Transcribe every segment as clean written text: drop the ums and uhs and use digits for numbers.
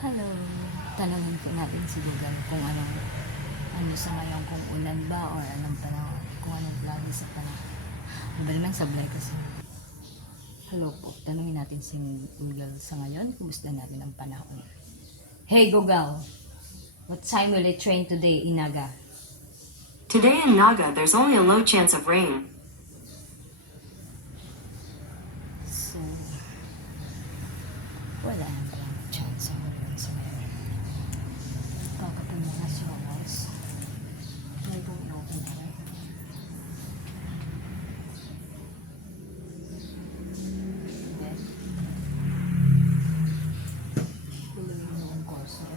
Hello. Tanungin ko natin si Google kung ano sa ngayon, kung ulan ba or anong panahon, kung anong lagi sa panahon. Ano ba naman sablay kasi. Hello po. Tanungin natin si Google sa ngayon, kumusta natin ang panahon. Hey Google, what time will it train today in Naga? Today in Naga, there's only a low chance of rain. So, wala nang palang chance ang ulan sa ngayon. Kakapin mo nga si Romas. May kong i-open na rin. Then, kulungin mo ang cursor.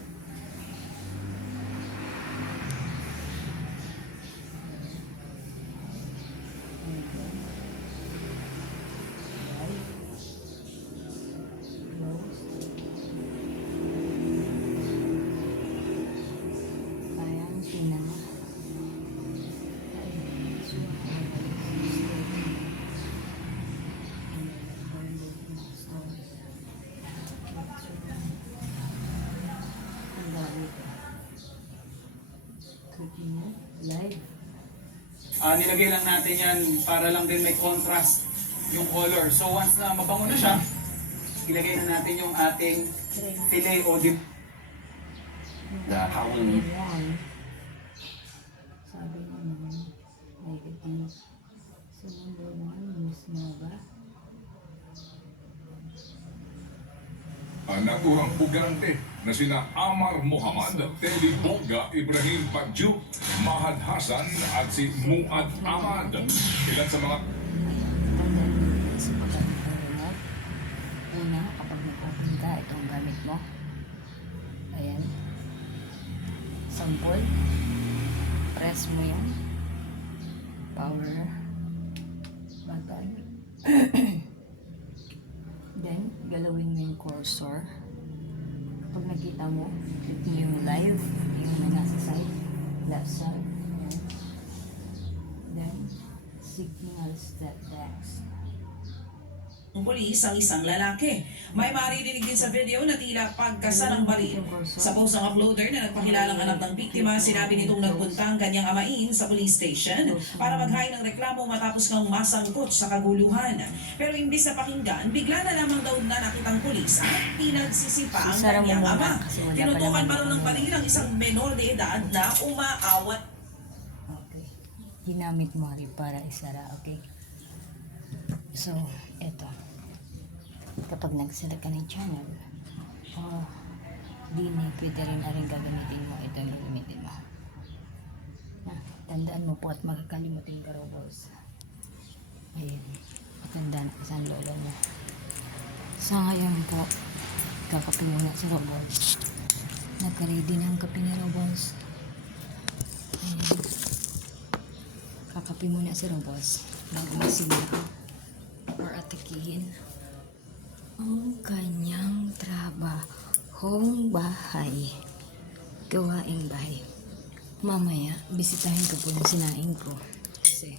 Live. Nilagay lang natin yan para lang din may contrast yung color. So once na mabango na siya, ilagay na natin yung ating filet o dip. The howling. Sabi mo naman, like it is. So, number 1, Miss Nova. Ang naturang pugante na sina Amar Muhammad, Teddy Boga, Ibrahim Padju, Mahad Hassan at si Muad Ahmad. Ilan sa mga Tandaan mo sa paggamit ng remote. Una, kapag nag-open ka, itong gamit mo. Ayan. Sample. Press mo yan. Power button. Then, galawin mo yung cursor. Pag nakita mo, click mo yung live, yung na nasa side, left side. Ayan. Then, signal step text. Pulis ang isang lalaki. May maririnig din sa video na tila pagkasa ng baril. Sa post ng uploader na nagpakilalang anak ng biktima, sinabi nitong nagpunta ang kanyang amain sa police station para maghain ng reklamo matapos kang masangkot sa kaguluhan. Pero imbis na pakinggan, bigla na lamang daw na nakitang pulis at pinagsisipa ang kanyang ama. Tinutukan pa rin ng baril ang isang menor de edad na umaawat. Okay. Ginamit mo rin para isara. Okay. So, eto. Kapag nagselect ka ng channel, di na pwede rin aring gagamitin mo. Ito ang gagamitin mo. Tandaan mo po at makakalimutin ka, Robos. Ayan. Tandaan ko sa lolo mo. Sa ngayon po, kakape muna si Robos. Nagka-ready na ang kape ni Robos. Ayan. Kakape muna si Robos. Bago masimula or atikihin ang kanyang trabahong bahay, gawaing bahay. Mamaya, bisitahin ko po yung sinaing ko kasi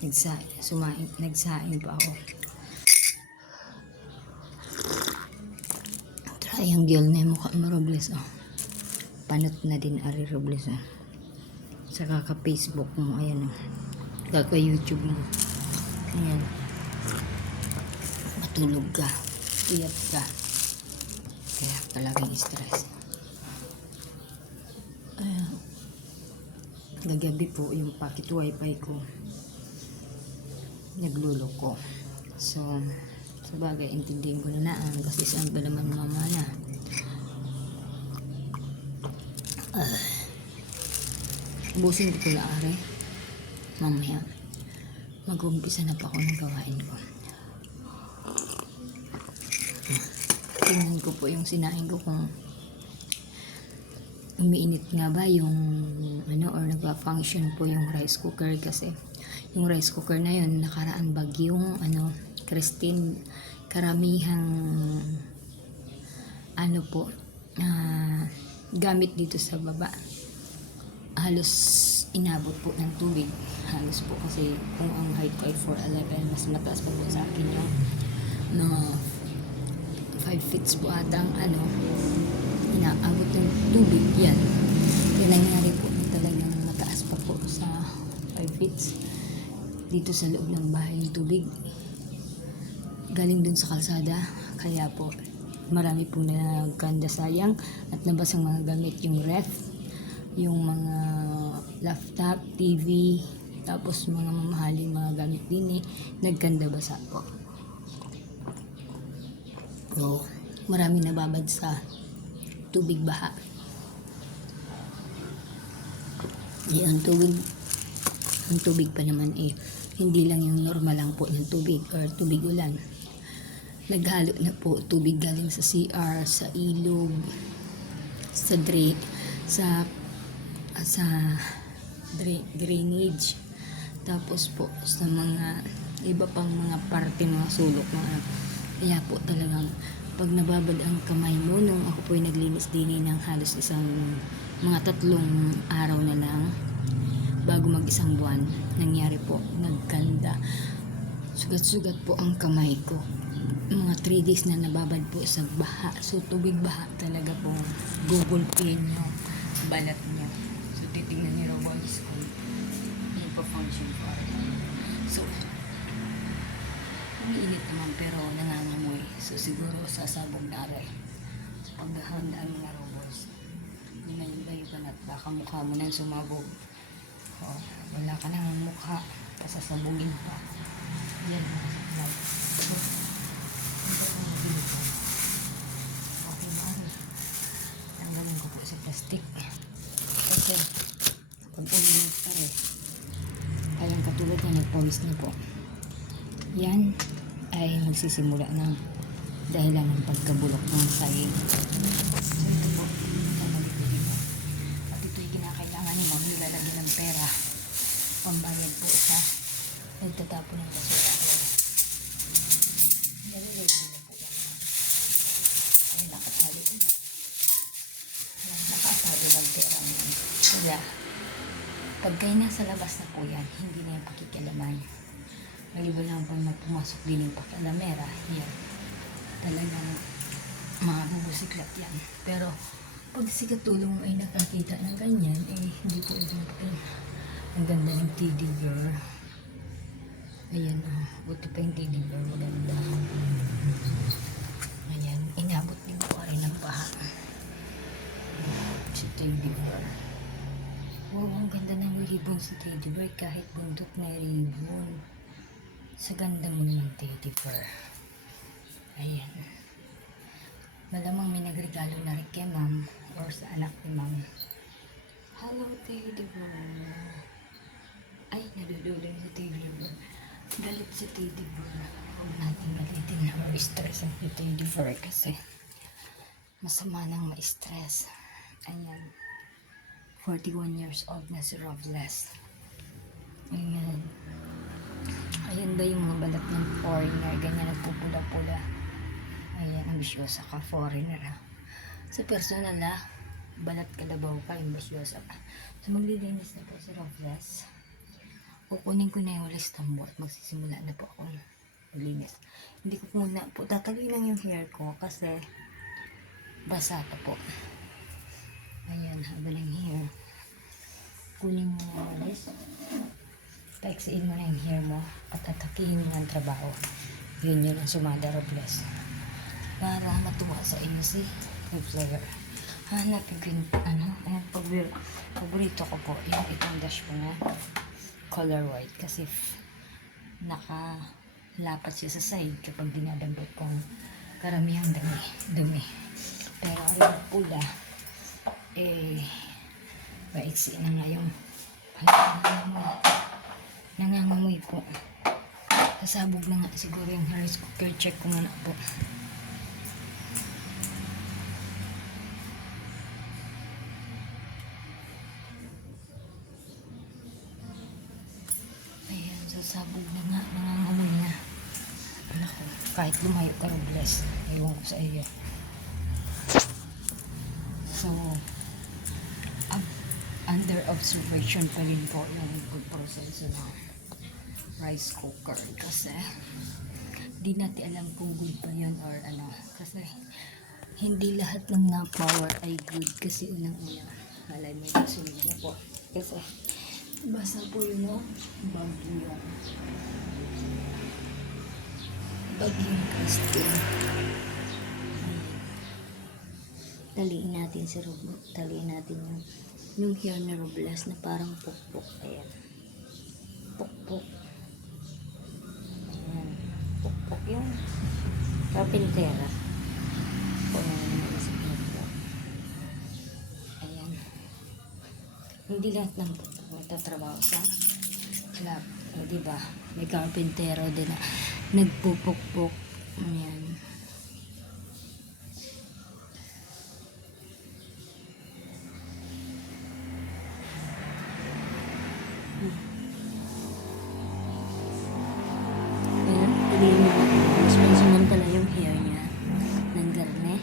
nagsaing pa ako. Triangle na yung mukha mo, Robles. Panot na din ari, Robles. Saka ka Facebook mo, ayan. Kaka YouTube mo. Ayan. Matulog ka. Iyat ka. Kaya palaging stress. Ayan. Gagabi po yung packet wifi ko. Nagluloko. So, sabagay, intindihin ko na kasi saan ba naman mamana. Ubusin ko na ari. Mamaya, mag-umpisa na pa ako ng gawain ko. Tingnan ko po yung sinain ko kung umiinit nga ba yung or nagpa-function po yung rice cooker kasi yung rice cooker na yun nakaraan bagyong Christine, karamihang gamit dito sa baba halos inabot po ng tubig halos po kasi kung ang height ko ay 4'11", mas mataas pa po sa akin yung 5 feet po atang tubig. Yan. Yan nangyari po talagang mataas pa po sa 5 feet dito sa loob ng bahay yung tubig. Galing dun sa kalsada. Kaya po marami po nagkanda sayang at nabasang mga gamit, yung ref, yung mga laptop, TV, tapos mga mamahaling mga gamit din nagkanda basa po. So, marami nababad sa tubig baha. Ang tubig pa naman hindi lang yung normal lang po ng tubig or tubig ulan. Naghalo na po tubig galing sa CR, sa ilog, sa drainage, tapos po sa mga iba pang mga parte, mga sulok na kaya po talagang pag nababad ang kamay mo nung ako po ay naglinis din ng halos mga 3 araw na lang bago mag 1 buwan, nangyari po, nagkanda, sugat-sugat po ang kamay ko. Mga 3 days na nababad po sa baha. So tubig baha talaga po gugulpin yung balat niya. So titignan ni Roboys kung function po. So umiinit naman pero nangangamoy. So siguro sasabog na aray. So pagdahandaan mo na Roboys, lumayo ka na at baka mukha mo nang sumabog. O, wala ka nang mukha, pasasabugin pa. Yan. So, okay, mami. Tanggalin ko po sa plastic. Kasi, pag ulit pa rin, ayang katulad na nagpawis na po. Yan ay magsisimula ng dahilan ng pagkabulok ng saging. So, ito po. Tanggalin ko dito. At ito'y kinakailangan ni mami lalagyan ng pera. Pambayad po sa nagtatapon ng basura. Nalilagyan na po yan. Ay, nakasali ko. Nakasali ng pera niyan. Kaya, pag kayo nasa labas na po yan, hindi na yung pakikialaman. Maliban lang pag pumasok din yung pakialamera, yan. Talagang mga bubusiklat yan. Pero, pag si Katulong ay nakakita ng ganyan, hindi po ito ang ganda ng teddy bear. Ayan, buti pa yung teddy bear, maganda. Ayan, inabot din po rin ng baha. Si teddy bear. Wow, ang ganda ng ribbon si teddy bear, kahit bundok na ribbon. Sa ganda mo naman teddy bear. Ayan. Malamang may nagregalo na rin kay ma'am or sa anak ni ma'am. Hello, teddy bear. Ay, nadudulong si teddy bear. Galit si teddy bear. Huwag natin galitin na ma-stress ang teddy bear kasi masama nang ma-stress. Ayan. 41 years old na si Robles. Ayan. Ayan ba yung mga balat ng foreigner? Ganyan nagpupula-pula. Ayan, ambisyosa ka, foreigner ha. Sa personal ha, balat kalabaw ka, ambisyosa ka. So maglilinis na po si Robles. Kukunin ko na yung listambo at magsisimula na po ako maglinis. Hindi ko muna po tatagay lang yung hair ko kasi basa pa po. Ayan, haba ng hair. Kunin mo na yung list. Paiksiin mo na yung hair mo at atakihin mo ang trabaho. Yun ang sumada Robles. Para matuwa sa iyo si Flare. Hanapin ko yung ayan, paborito ko po yung itong dash ko na color white kasi nakalapat siya sa side kapag dinadambot kong karamihang dumi. Pero ang pula paiksi na nga yung nangangamoy po. Sasabog na nga siguro yung rice cooker. Check ko muna po. Ayan, sasabog na nga. Nangangamoy na. Naku, kahit lumayo ka Robles, ewan ko sa iyo. So, under observation pa rin po yung good proseso ng rice cooker kasi di natin alam kung good pa yun or ano kasi Hindi lahat ng na-power ay good kasi unang-una. Halay mo ito sunod na po. Kasi basa po yun o. Bagyong Christine. Taliin natin si Rob. Taliin natin yung hair na Robles na parang pukpok. Ayan. Pukpok. Ayan. Pukpok yung carpentera. Ayan. Hindi lahat ng pukpok nagtatrabaho sa club. O diba? May carpentero din na nagpupukpok. Ayan. Ayan, piliin mo natin. Pala yung hair niya ng garne.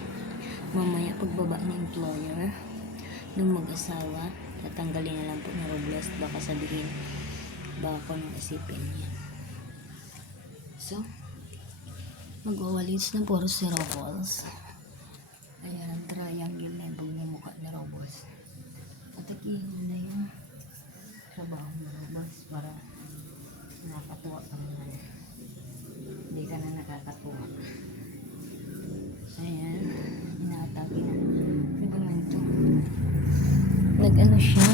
Mamaya pagbaba ng employer ng mag-asawa, tatanggalin na lang po ni Robles. Baka sabihin, baka nang isipin niya. So, magwawalis ng puro si Robles. Ayan, ang triangle na yung mukha ni Robles. Patakihin na yung trabaho ni Robles para nakakatuwa ka naman. Hindi ka na nakakatuwa. Ayan, inaatake na. Ano ba naman ito? Nag-ano siya?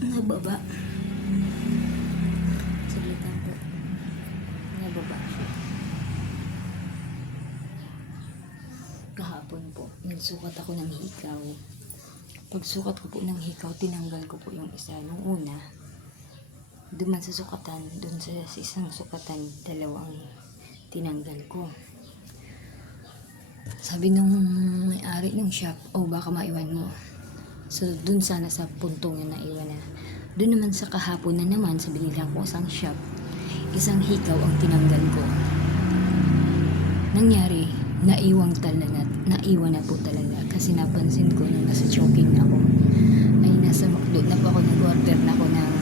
Nababa. Saglitan po. Nababa siya. Kahapon po, nagsukat ako ng hikaw. Pagsukat ko po ng hikaw, tinanggal ko po yung isa. Nung una, duman sa sukatan, dun sa isang sukatan, dalawang tinanggal ko. Sabi nung may-ari ng shop, baka maiwan mo. So, dun sana sa puntong yun na iwan na. Dun naman sa kahapon na naman, sa binila ko isang shop, isang hikaw ang tinanggal ko. Nangyari, naiwan na po talaga. Kasi napansin ko nung nasa choking ako, ay nasa McDo na po ako, nag-order na ako ng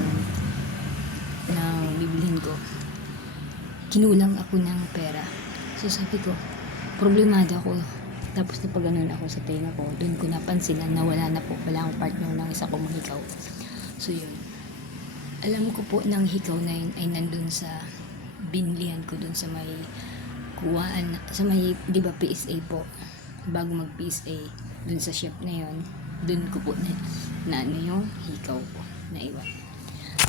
bibilhin ko. Kinulang ako ng pera. So sabi ko, problemado ako. Tapos napag ganun ako sa tenga ko, doon ko napansin na wala na po pala ang partner ng isa kong hikaw. So yun. Alam ko po ng hikaw na yun ay nandun sa binilihan ko dun sa may kuwaan, sa may, di ba PSA po, bago mag PSA dun sa shop na yun, dun ko po na ano yung hikaw po na iwan.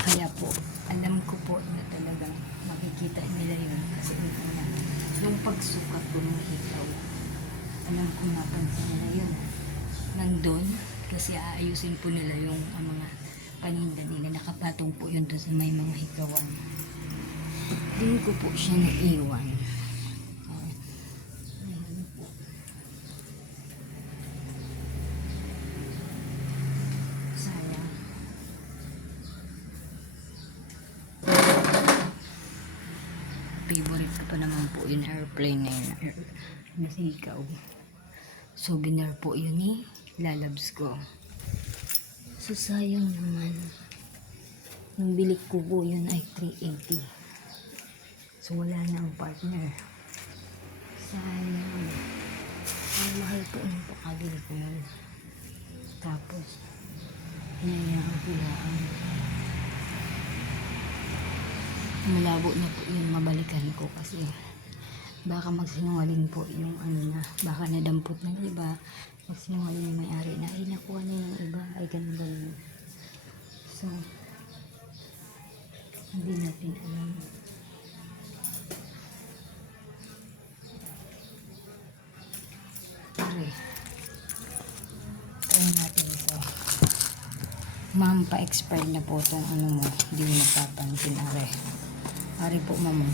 Kaya po, alam ko po na talagang makikita nila yun kasi nung pagsukat ko ng hikaw, alam ko napansin nila yun. Nandun, kasi aayusin po nila yung mga paninda nila. Nakapatong po yun doon sa may mga hikawan. Doon ko po siya naiwan. Ayan po. Sayang. Favorite ko pa naman po yung airplane na yun. Nasa hikaw. Souvenir po yun lalabs ko. So sayang naman. Yung bilik ko po yun ay 380. So wala na ang partner. Sayang. Ang mahal po yung pakabili ko yun. Tapos hinayaan ko lang. Malabo na po yun mabalikan ko kasi baka magsinungaling po yung baka nadampot ng iba, magsinungaling yung may-ari na nakuha na yung iba, ay ganun. So hindi natin alam. Okay, try natin ito. Ma'am, pa-expired na po itong mo, hindi mo napapansin. Ari po ma'am,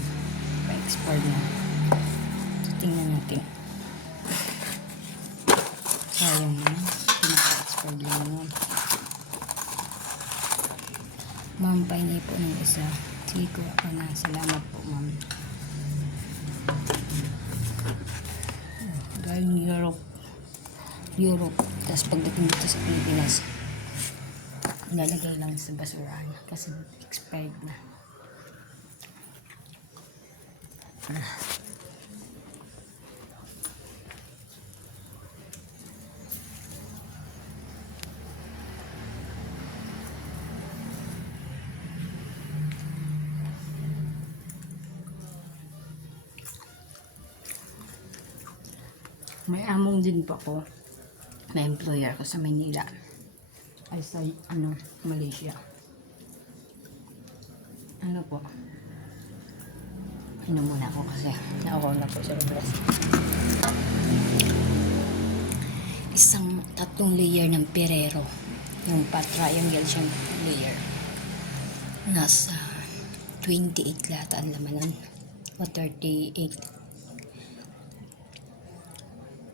pa-expired na. Tingnan natin. Sayang naman. Pinaka-expired lang yun. Ma'am, pahingi po ng isa. Sige ko ako na. Salamat po, ma'am. Galing Europe. Tapos pagdating dito sa Pilipinas, lalagay lang sa basurahan kasi expired na. May among din po ako na employer ko sa Manila. Ay sa Malaysia. Ano po? Inom muna ako kasi nauhaw na po sa Roblox. Isang 3 layer ng Ferrero. Yung triangle siyang layer. Nasa 28 lata ang laman nun. O 38.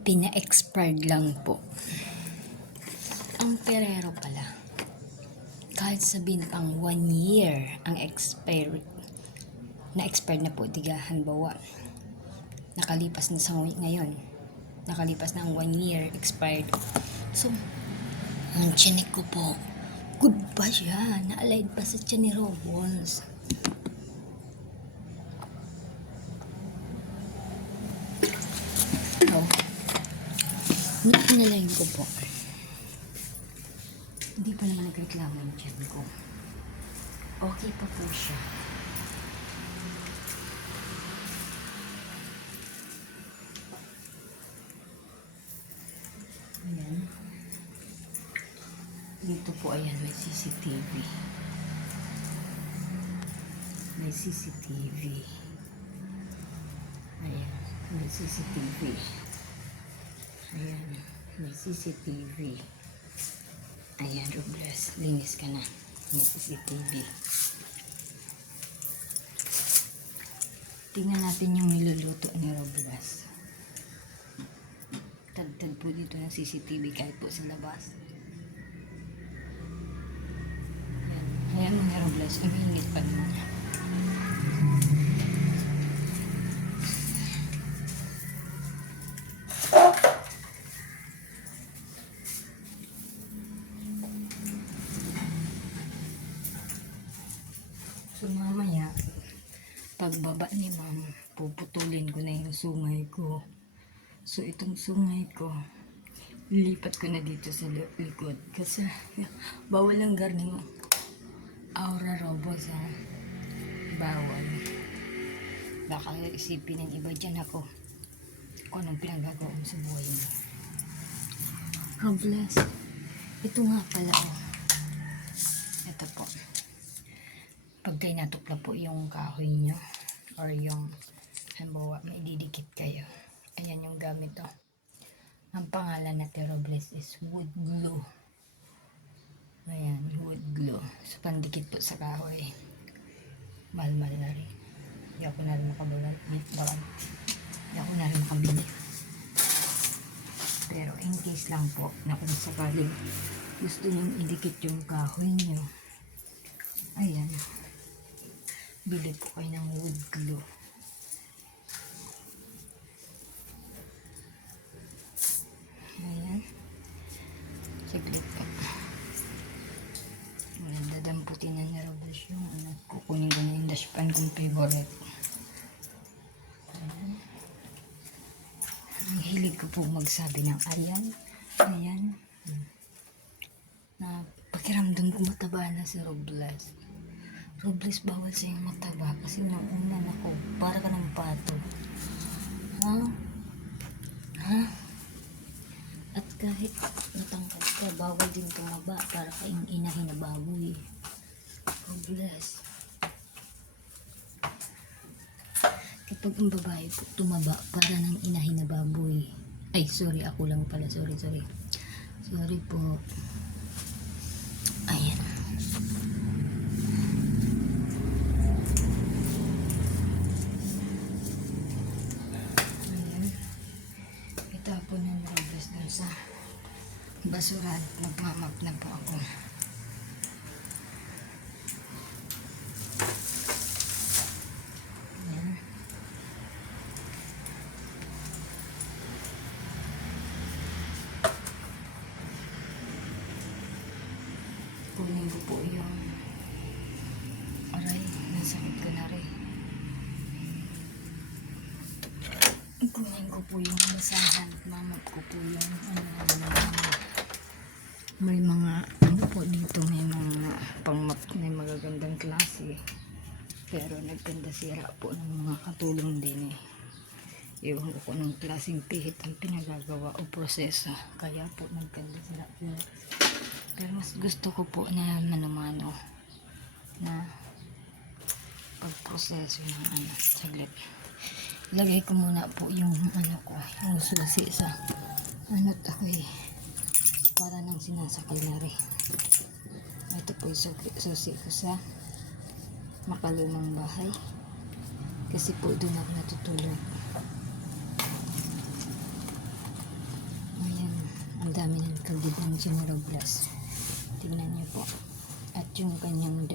Pina-expired lang po. Ang Ferrero pala, kahit sabihin pang 1 year ang expired, na-expired na po, diga, halimbawa, nakalipas na sa ngayon, nakalipas na ang 1 year expired. So, ang chinik ko po, good pa siya, na-aligned pa sa tiyan ni Robons. So, pinalayin ko po. Hindi pa naman nagreklamo yung tiyan ko. Okay pa po siya. Ayan. Dito po, ayan, may CCTV. May CCTV. Ayan, may CCTV. Ayan, may CCTV. Ayan, Robles, linis ka na. May CCTV. Tingnan natin yung niluluto ni Robles. Tagtag po dito ng CCTV kahit po sa labas. Ayan mga Robles, ang init pa naman. So mamaya, pagbaba ni ma'am, puputulin ko na yung sungay ko. So itong sungay ko, lilipat ko na dito sa likod. Kasi bawal ang garning Aura Robos, ha? Bawal. Baka isipin ng iba dyan ako kung anong pinagagawa mo sa buhay mo. Robles, ito nga pala, oh. Ito po. Pag kayo natukla po yung kahoy nyo or yung halimbawa may didikit kayo, ayan yung gamit to. Ang pangalan natin Robles is wood glue. Ayan, wood glue. So pandikit po sa kahoy. Mahal-mahal na rin. Hindi ako na rin makabili. Hindi ako na rin makabili. Pero in case lang po na kung sakaling gusto nyo idikit yung kahoy nyo, ayan, bili po kayo ng wood glue. Ayan. Saglit po. Ayan, dadamputin na ni Robert yung kukunin ko na yung dashpan kong favorite. Ayan. Ang hilig ko po magsabi ng ayan, ayan. Na pakiramdam ko mataba na si Robles. Robles, bawal sa'yo mataba kasi nung una ako, para ka ng pato. Ha? Ha? At kahit natangkad ka, bawal din tumaba para kayong inahin na baboy. Robles. Kapag ang babae po tumaba para ng inahin na baboy. Ay, sorry, ako lang pala. Sorry. Sorry po. Ayan. Itapon na ng Robles dun sa basuran. Nagmamap na po ako. Ayan. Kunin ko po yung aray, nasakit ko na rin. Kunin ko po yung basahan, mamap ko po yung may mga po dito, may mga pangmap na magagandang klase, pero nagkanda sira po ng mga katulong din Ewan ko kung anong klaseng pihit ang pinagagawa o proseso. Kaya po nagkandisira. Pero mas gusto ko po na mano-mano na pagproseso ng ano. Saglit. Lagay ko muna po yung ano ko, yung susi sa ano't ako'y para nang sinasakal na rin. Ito po yung susi ko sa makalumang bahay. Kasi po doon ako natutulog. Ayan, ang dami ng kagid ng Generoblas. Tingnan niyo po. At yung kanyang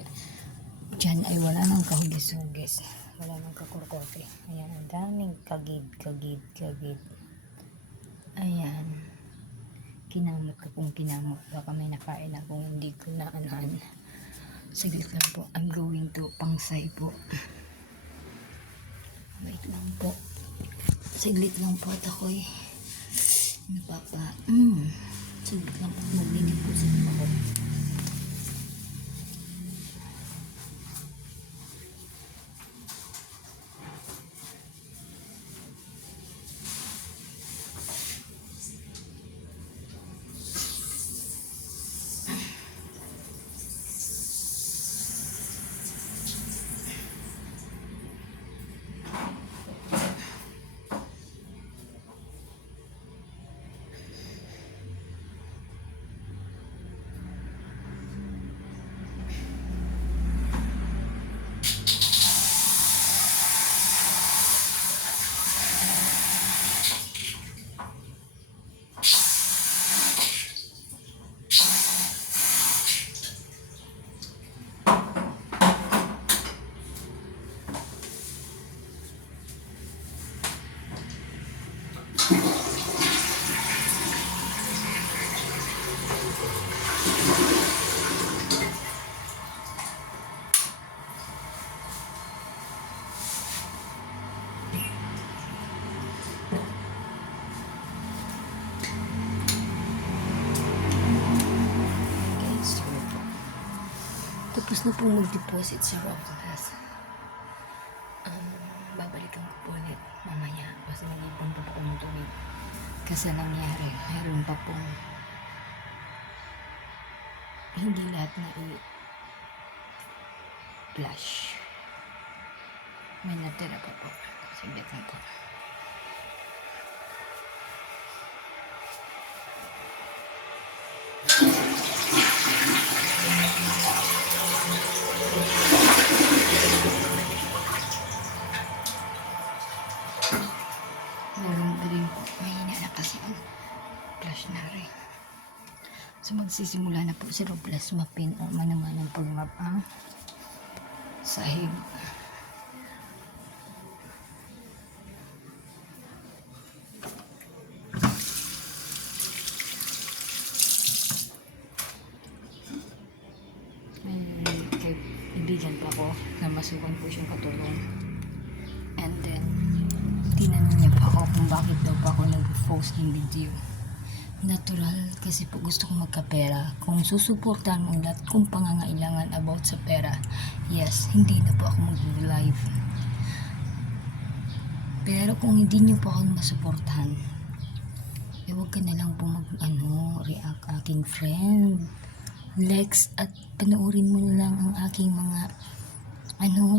dyan ay wala nang kahugis-hugis. Wala nang kakurkote. Ayan, ang daming kagid. Ayan. Kinamot ko kung kinamot. Baka may nakain akong hindi ko na anahan. Saglit lang po. I'm going to pangsay po. Wait lang po. Saglit lang po at ako'y saglit lang po. Maglinig po sa ako. Tapos na po mag-deposit sa Roblox. Babalikan ko po ulit mamaya kasi nag-ipon pa po ng tubig. Kasi nangyari, mayroon pa pong hindi lahat na i-flash. May natira pa po. Saglit na po. Meron na rin po. Mahina na kasi ang flash na rin. So magsisimula na po si Roblox mapin o manaman ng pag-map ang sahig. May ibigan pa ako na masukan po siyang katulong. And then tinanong niya pa ako kung bakit daw pa ako nag-post ng video. Natural kasi po gusto kong magkapera. Kung susuportahan mo lahat kung pangangailangan about sa pera, yes, hindi na po ako mag-live. Pero kung hindi niyo po ako masuportahan, huwag ka na lang po react aking friend Lex, at panoorin mo na lang ang aking mga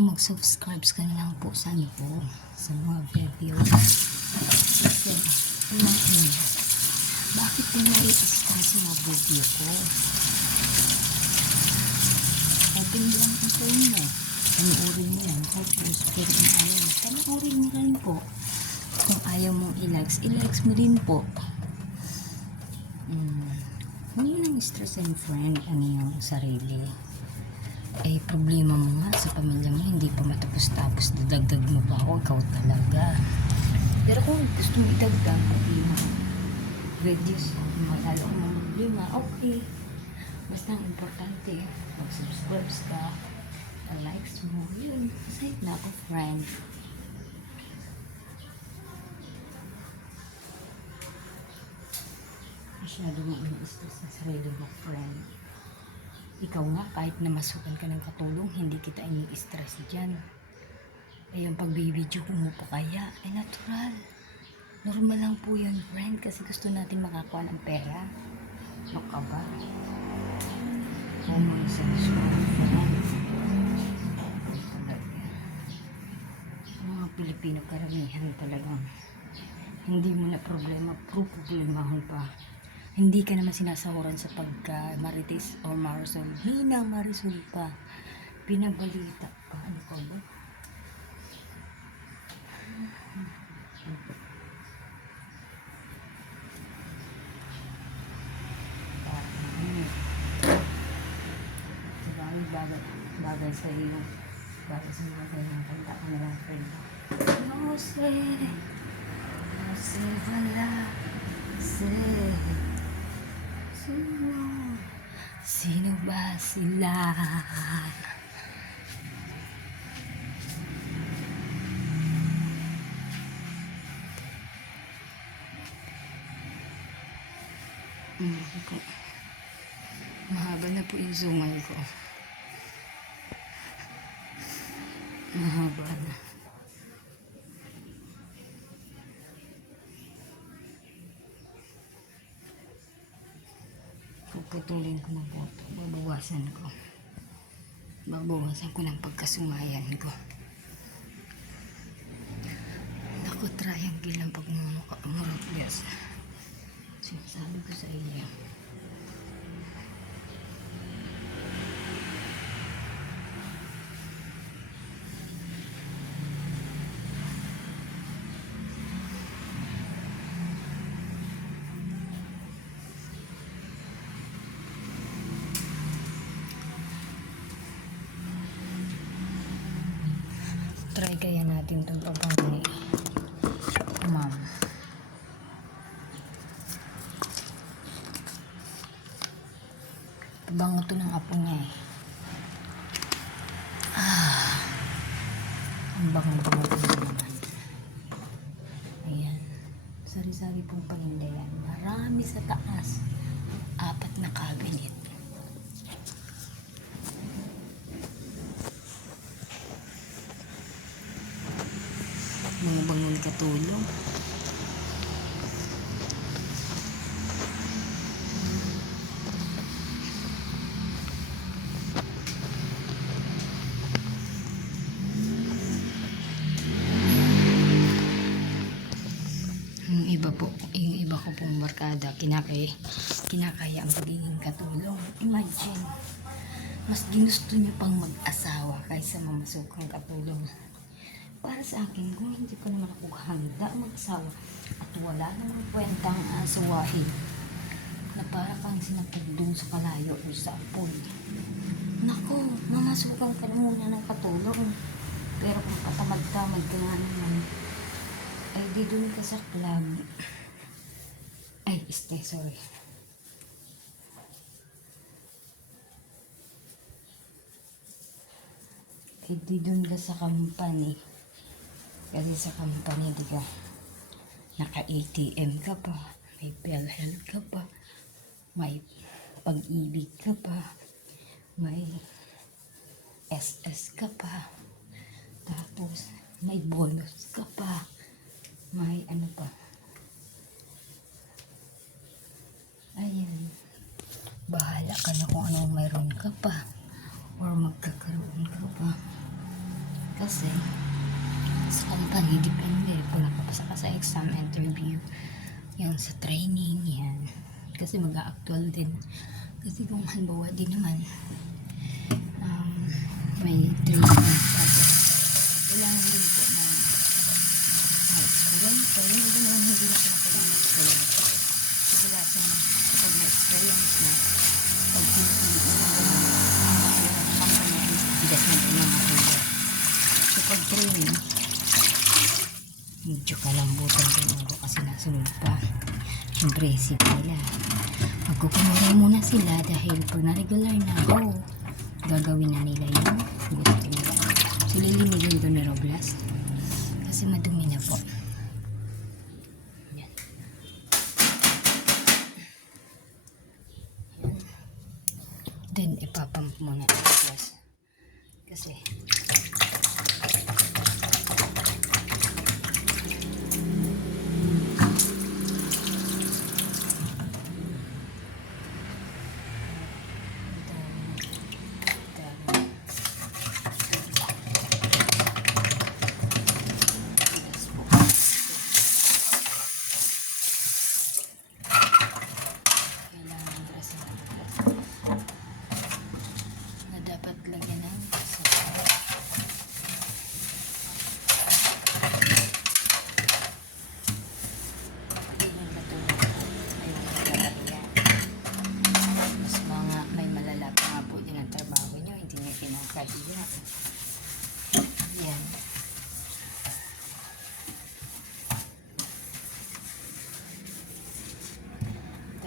mag-subscribe ka na lang po sa mga video. Kasi bakit ko na-i-stress yung mga video ko? Open lang ang phone mo. Panoorin mo yan. Tapos, pero kung ayaw mo, panoorin mo rin po. Kung ayaw mong i-likes mo rin po. Huwag mo nang stressin, friend, yung sarili. Problema mo nga sa pamilya mo, hindi pa matapos-tapos, dadagdag mo pa ako, ikaw talaga. Pero kung gusto mo idagdag, problema videos, malalo ko ng problema, okay. Basta ang importante, mag-subscribe ka, likes mo, yun. Save na ako, friend. Masyado mo ini-stress sa sarili mo, friend. Ikaw nga, kahit na masukan ka ng katulong, hindi kita ini-stress dyan. Yung pagbibideo ko mo pa kaya, natural. Normal lang po yun, friend, kasi gusto natin makakuha ng pera. Ano ka ba? Common sense mo, friend. Mga Pilipino karamihan talagang hindi mo na problemahan pa. Hindi ka naman sinasawaran sa pagka Marites o Marisol. Mina Marisol pa. Pinabalita pa. Ano ka ba? Maraming bagay sa iyo. Bagay sa mga ganyan. Kanta ko na lang, friend. Jose, Jose, wala. Sino ba sila? Mahaba na po yung zungan ko. Mahaba na. Puputulin ko na po ito. Babawasan ko. Babawasan ko ng pagkasumayan ko. Naku, triangle lang pag murapyas. Sinasabi ko sa iyo. Try kaya natin itong pabango ni Ma'am. Pabango to ng apo niya eh. Ang bango-bango po naman. Ayan. Sari-sari pong paninda yan. Marami sa taas. 4 na cabinet. Mga bangon katulong. Yung iba ko pong barkada, kinakaya ang pagiging katulong. Imagine, mas ginusto niya pang mag-asawa kaysa mamasukang katulong. Para sa akin, kung hindi pa naman ako handa mag-asawa at wala namang kwentang asawahin na para kang sinapagdong sa kalayo o sa apoy. Naku, mamasukan ka na muna ng katulong. Pero kung patamad-tamad ka nga naman, ay di dun ka sa club. Ay, sorry. Ay di dun ka sa company. Kasi sa company, di ka naka-ATM ka pa, may PhilHealth ka pa, may Pag-ibig ka pa, may SS ka pa, tapos may bonus ka pa, may ano pa. Ayan. Bahala ka na kung anong mayroon ka pa or magkakaroon ka pa. Kasi sa company, depende. Kung nakapasa ka sa exam, interview, yan sa training, yan. Kasi mag-actual din. Kasi kung halimbawa din naman, may training tapos kailangan din po na experience. Kaya yung gano'n, hindi na sila kailangan experience. Kadalasan, pag na-experience na, pag hindi na gano'n, ang company is bigat na din mga kuya. So, pag training, medyo kalambutan din ako kasi nasunod pa. Siyempre, nila. Magkukumura muna sila dahil pag na-regular na, gagawin na nila yung gusto nila. So, lilimigin ko ni Roblas kasi madumi na po. Yan. Yan. Then, ipapump muna ang Roblas kasi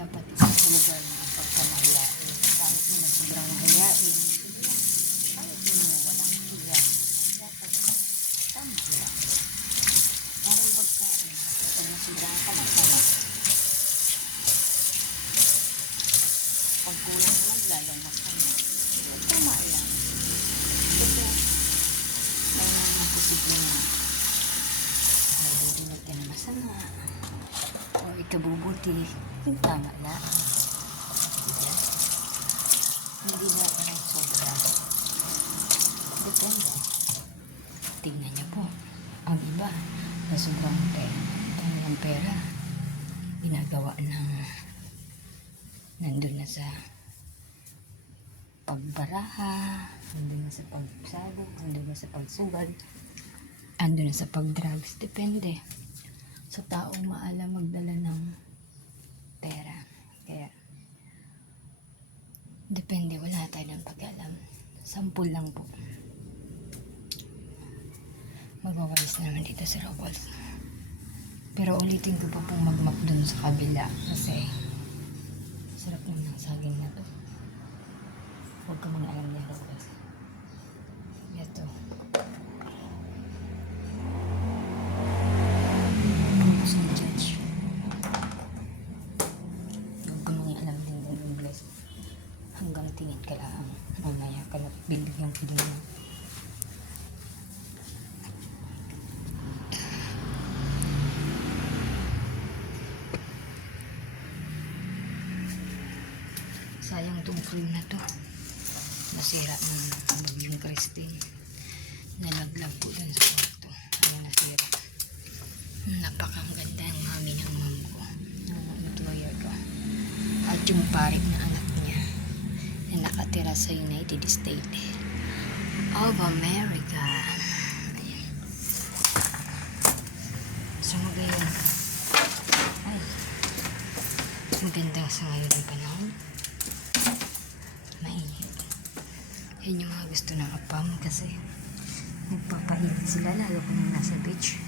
dapat isa sa lugar na pagkamahiyain. Kahit mo na sobrang mahiyain, kahit mo na walang hiya, dapat tama lang. Parang pagkain, pag nasobrang ka, masama. Pag kulang naman, lalong masama. Tama lang. Kasi, may mga posible na nagdudulot ka na masama. O ikabubuti, yung tama lang. Diba? Hindi na parang sobra. Depende. Tingnan niyo po. Ang iba, na sobrang pera, ginagawa ng nandun na sa pagbaraha, nandun na sa pagsabog, nandun na sa pagsugal, nandun na sa pagdrugs. Depende sa taong maalam magdala ng pera. Kaya, depende, wala tayo ng pag-alam. Sampul lang po. Magwawalis naman dito si Robles. Pero ulitin ko pa pong magmap dun sa kabila kasi sarap naman ng saging na to. Huwag ka mga alam niya, Robles. Ito. Purpose ng judge. Huwag ka mga alam din ng English. Hanggang tingin ka lang. Mamaya ka na bibigyan ko din mo. Sayang tong frame na to. Nasira ng bagyong Christine. Nalaglag po dun sa kwarto. Ano nasira. Napakaganda yung mami ng mom ko. Ng employer ko. At yung parit na anak niya na nakatira sa United States of America. Ayan. So magayon. Ay. Maganda sa ngayon ng panahon. Mainit. Yun yung mga gusto ng apam kasi nagpapainit sila lalo kung nasa beach.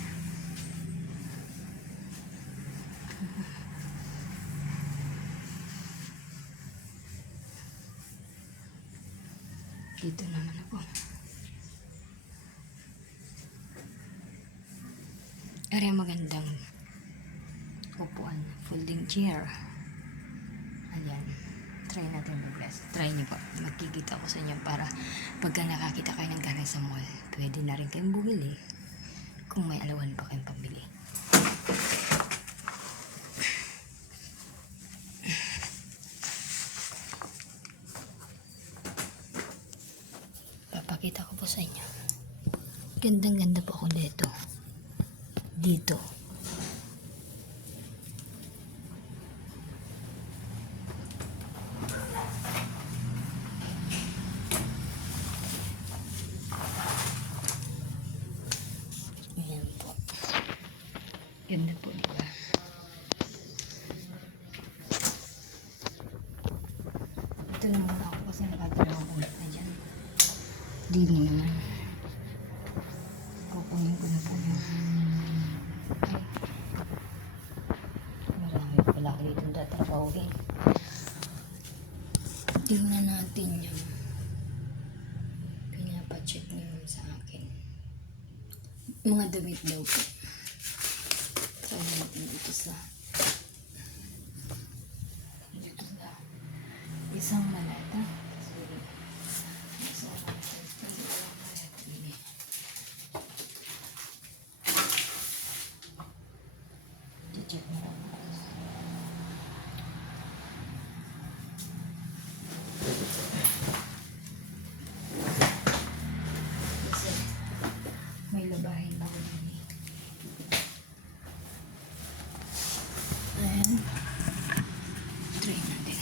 Dito naman ako. Ari magandang upuan. Folding chair. Ayan. Try natin mag-bless. Try niyo po. Magkikita ko sa inyo para pagka nakakita kayo ng galing sa mall, pwede na rin kayong bumili kung may alawan pa kayong pambili. Papakita ko po sa inyo. Gandang-ganda po ako dito. Dito. Ayan po. Ganda po, diba? Ito naman ako kasi nakadalawang ulit na dyan. Dito naman. Kukunin ko na po yung marami pala ako dito tatrabahuin. Tingnan natin yung pinapacheck niyo sa akin. Mga damit daw po. Try natin dito sa isang malata. Isang malata. Check mo lang. Kasi may labahin ako din eh. Ayan. Try natin.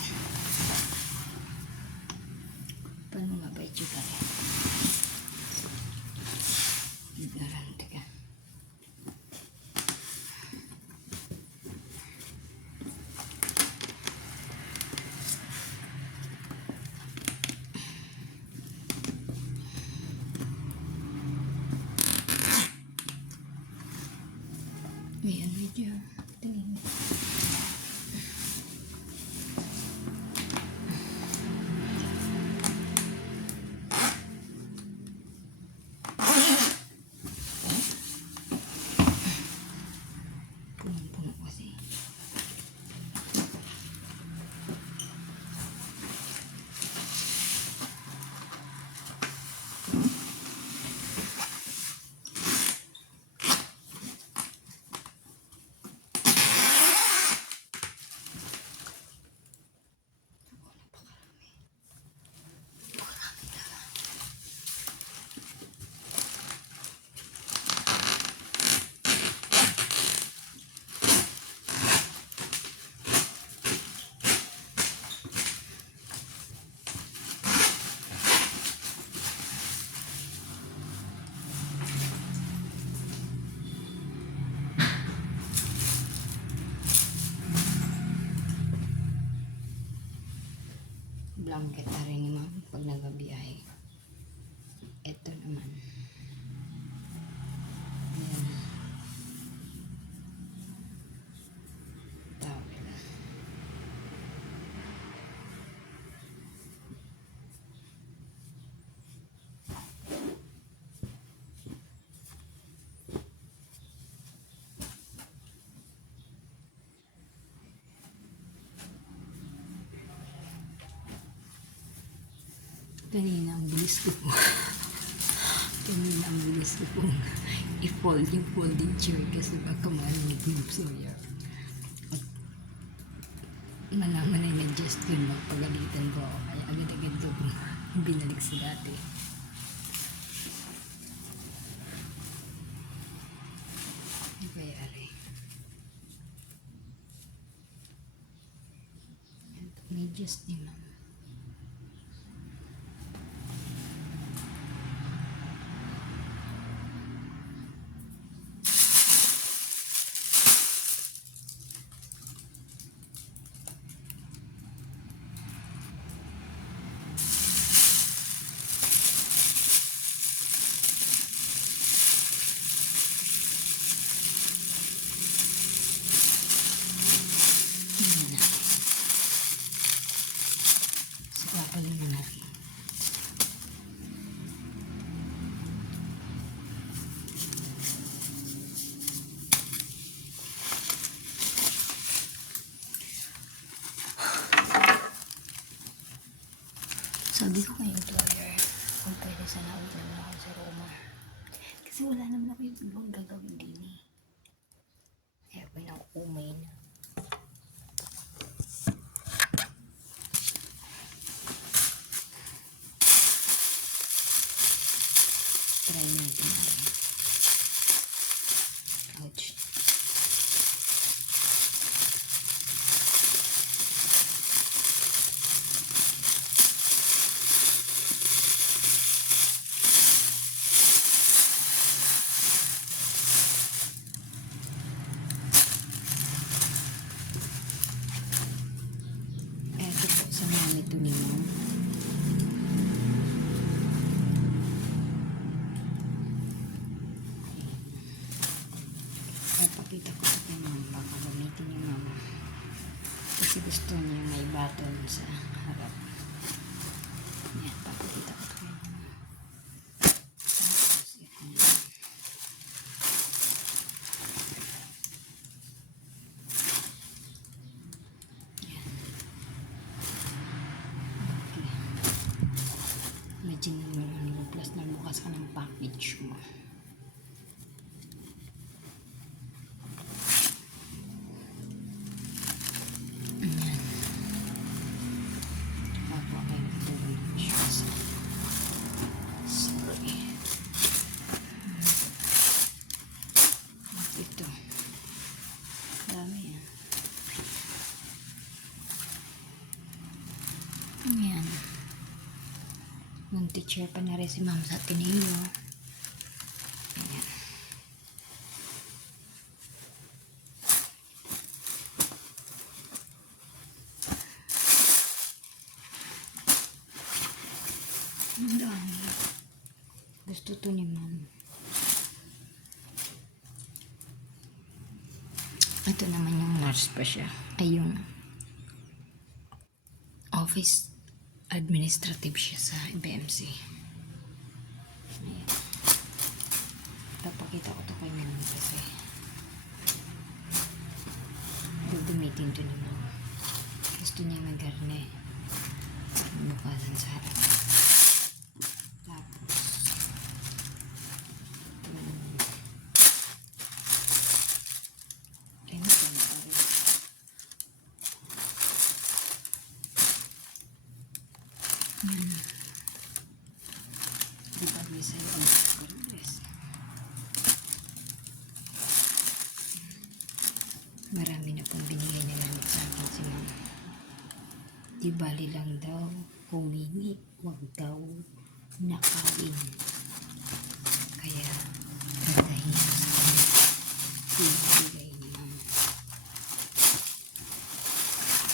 blanket na rin ni ma'am pag nagabiyahe. Ito naman. Ayan. Towel. Kanina ang bilis ko po. Kanina ang bilis ko po i-fold yung folding chair kasi baka marinig yung Sawyer. At malaman na in-adjust ko yung magpagalitan ko ako. Kaya agad-agad ko po binalik sa dati. Ano kaya rin? May adjust ni ma'am. Papalin na natin. Sabi ko kay employer, kung pwede sana ulit naman ako sa Roma. Kasi wala naman ako yung ibang gagawin din eh. Kaya ako nang umay na. Try natin. Ouch. Eto po sa mami to ni Mom. Pakita ko sa kay ma'am, baka gamitin ni mama kasi gusto niya may button sa harap. Yan, pakita ko kay mama. Tapos yan. Yan. Okay. Imagine mo plus na bukas ka ng package mo. Ito. Dami yan. Ayan. Nung teacher pa na rin si ma'am sa Ateneo. Ayan. Ang dami. Gusto to ni ma'am. Ito naman yung nurse pa siya. Ay yung office administrative siya sa BMC. Ayan. Papakita ko to kay ma'am kasi gagamitin to naman. Gusto niya mag-garne. Bukasan sa harap. Tapos diba bisa yung progress. Marami na pong binigay na gamit sa akin si ma'am. Di bali lang daw humingi, wag daw nakawin. Kaya gagahin sa kanya pinibigay ni ma'am.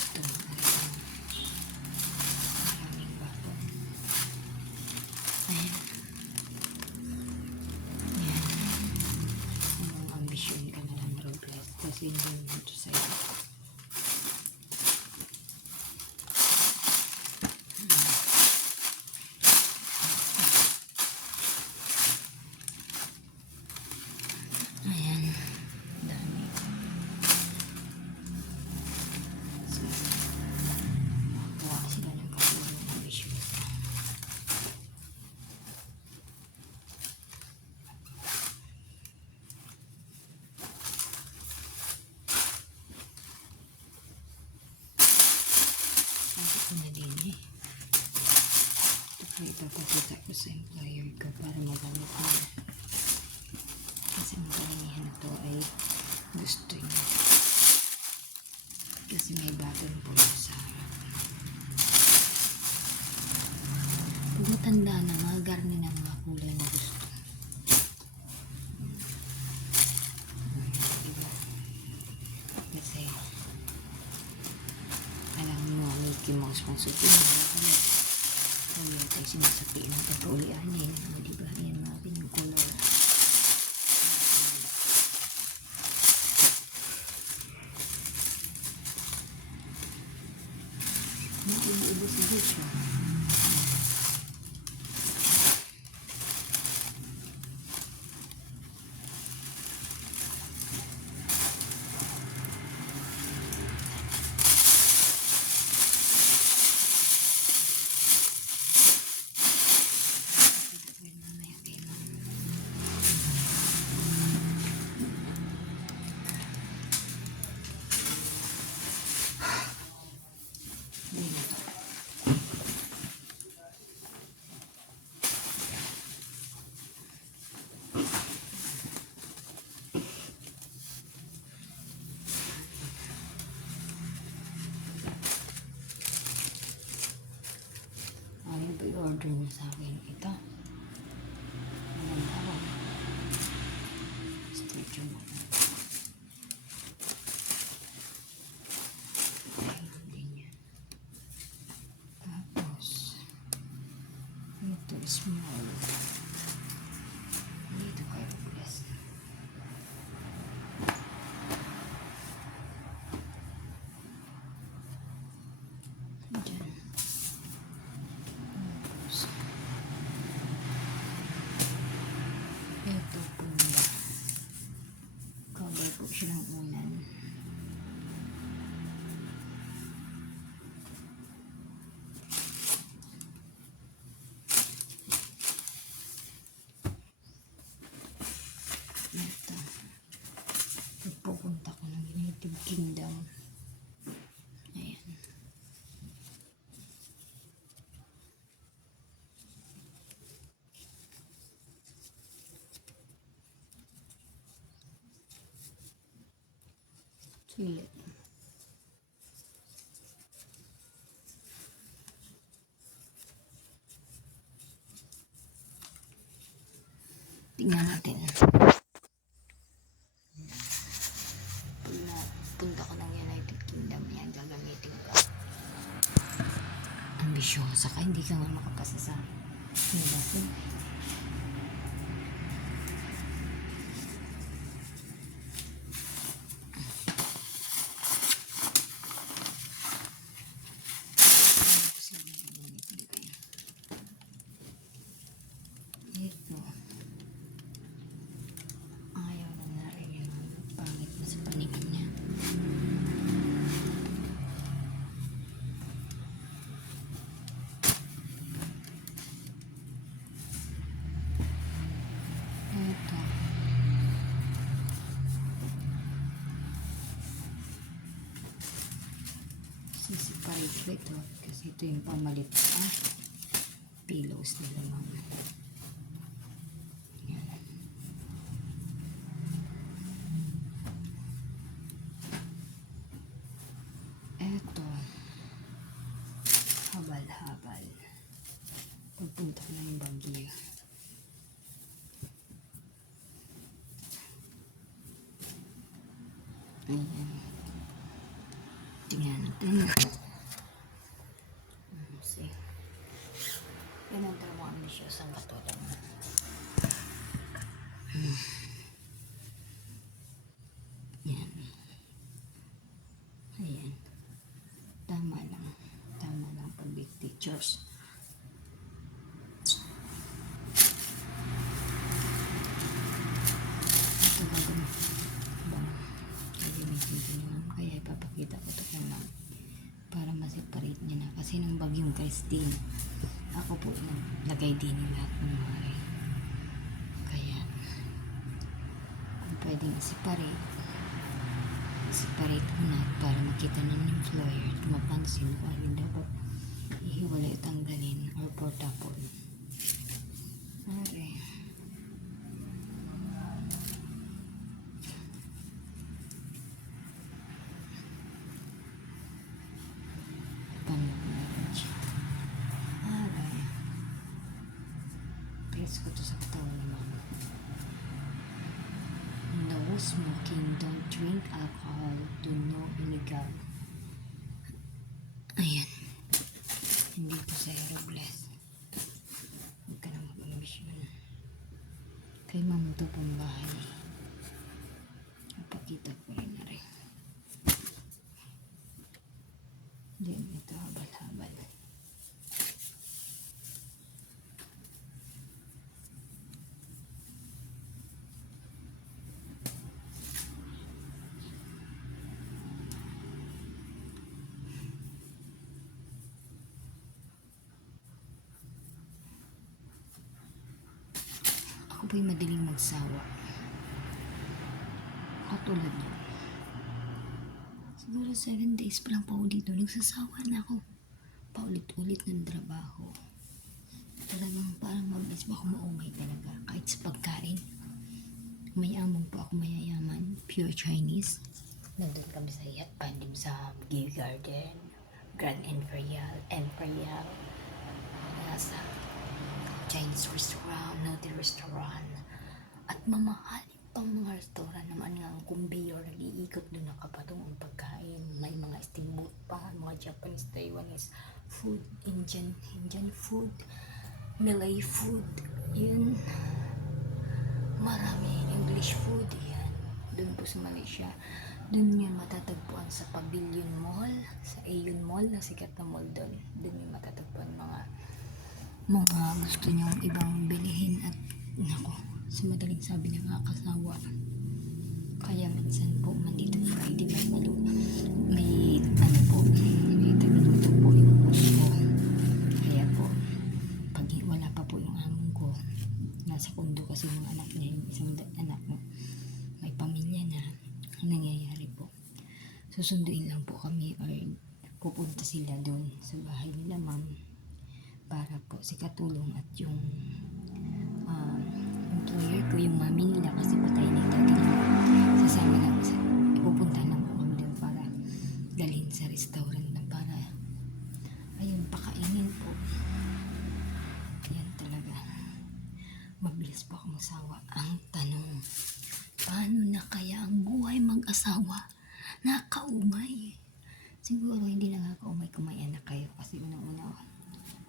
Ito na rin. Same din dito sa iyo. Ayan. Dami. So, makakuha sila ng katulong ng issue. Ako ko na din eh. Ito po ipapakita ko sa employer ko para magamit nila. Kasi ang karamihan na to ay gusto niya. Kasi may button po sa harap. Pag matanda na, mga garni na mga kulay na gusto. Diba? Kasi alam mo, Mickey Mouse pang suti na. Kaya tayo sinasapi ng patulian eh. Diba? Yan mga pinagkulay. Ibu-ibu si Joshua. Ayaw ba i-order niya sa akin? Ito. Maganda ako. Stretch yung mga. Ayun din yan. Tapos, ito small. Dito kayo plus. Diyan. Ito punda. Cover po siya ng unan. Ito. Pupunta ko ng United Kingdom. Ayan. Sulit. Tingnan natin. Punta ko ng United Kingdom. Yan, gagamitin ko. Ambisyosa ka, hindi ka nga makapasa sa Singapore. Ito. Ayaw na rin yun. Pangit na sa paningin niya. Ito. Sisiparate ko ito. Kasi ito yung pamalit pa. Pillows nila mga. Eto, habal-habal. Pagpunta ko na yung Baguio. Ayan. Tingnan natin. See. Yan ang tawag ang ambitious ang katulad mo. Yan. pictures. Ito gagawin. Gagamitin ko naman. Kaya ipapakita ko ito kay ma'am. Para ma-separate niya na. Kasi nung bagyong Christine, ako po naglagay din yung lahat ng mga kaya kung pwedeng separate ko na para makita na ng employer at mapansin kung alin dapat ihiwalay at tanggalin or portable. Okay. Press ko to sa katawan ni mama. No smoking, don't drink alcohol, do no illegal. Ayan. Hindi ko sa aerobless. Huwag ka na mag-ambisyon. Kay mama to pang bahay. Napakita ko rin na rin. Then ito habal-habal. Ako po'y madaling magsawa. Katulad yun. Siguro 7 days pa lang pa ako dito. Nagsasawa na ako. Paulit-ulit ng trabaho. Talagang parang mabilis pa ako maumay talaga. Kahit sa pagkain. May among po ako mayayaman. Pure Chinese. Nandun kami sa Yat Pandim sa Gay Garden. Grand Imperial. Nasa Chinese restaurant, Noodle restaurant, at mamahalin pang mga restaurant naman nga ang conveyor, nag-iikot doon nakapatong ang pagkain. May mga steamboat pa, mga Japanese, Taiwanese food, Indian food, Malay food, yun. Marami English food, yan. Doon po sa Malaysia. Doon yun matatagpuan sa Pavilion Mall, sa Aeon Mall, na sikat na mall doon. Doon yun matatagpuan mga gusto niyong ibang bilihin at nako, sa madaling sabi ng kasawa. Kaya minsan po mandito Friday may tagluluto po yung boss ko. Kaya po pag wala pa po yung among ko, nasa kondo kasi yung anak niya, yung isang anak mo may pamilya na, nangyayari po susunduin lang po kami or pupunta sila doon sa bahay nila ma'am para po si katulong at yung employer ko, yung mami nila kasi patay na yung dati nila. Sasama lang pupunta lang po kami doon para dalhin sa restaurant na para ayun, pakainin po. Yan talaga. Mabilis po ako masawa. Ang tanong, paano na kaya ang buhay mag-asawa? Nakaumay. Siguro hindi nakakaumay kung may anak kayo kasi unang-una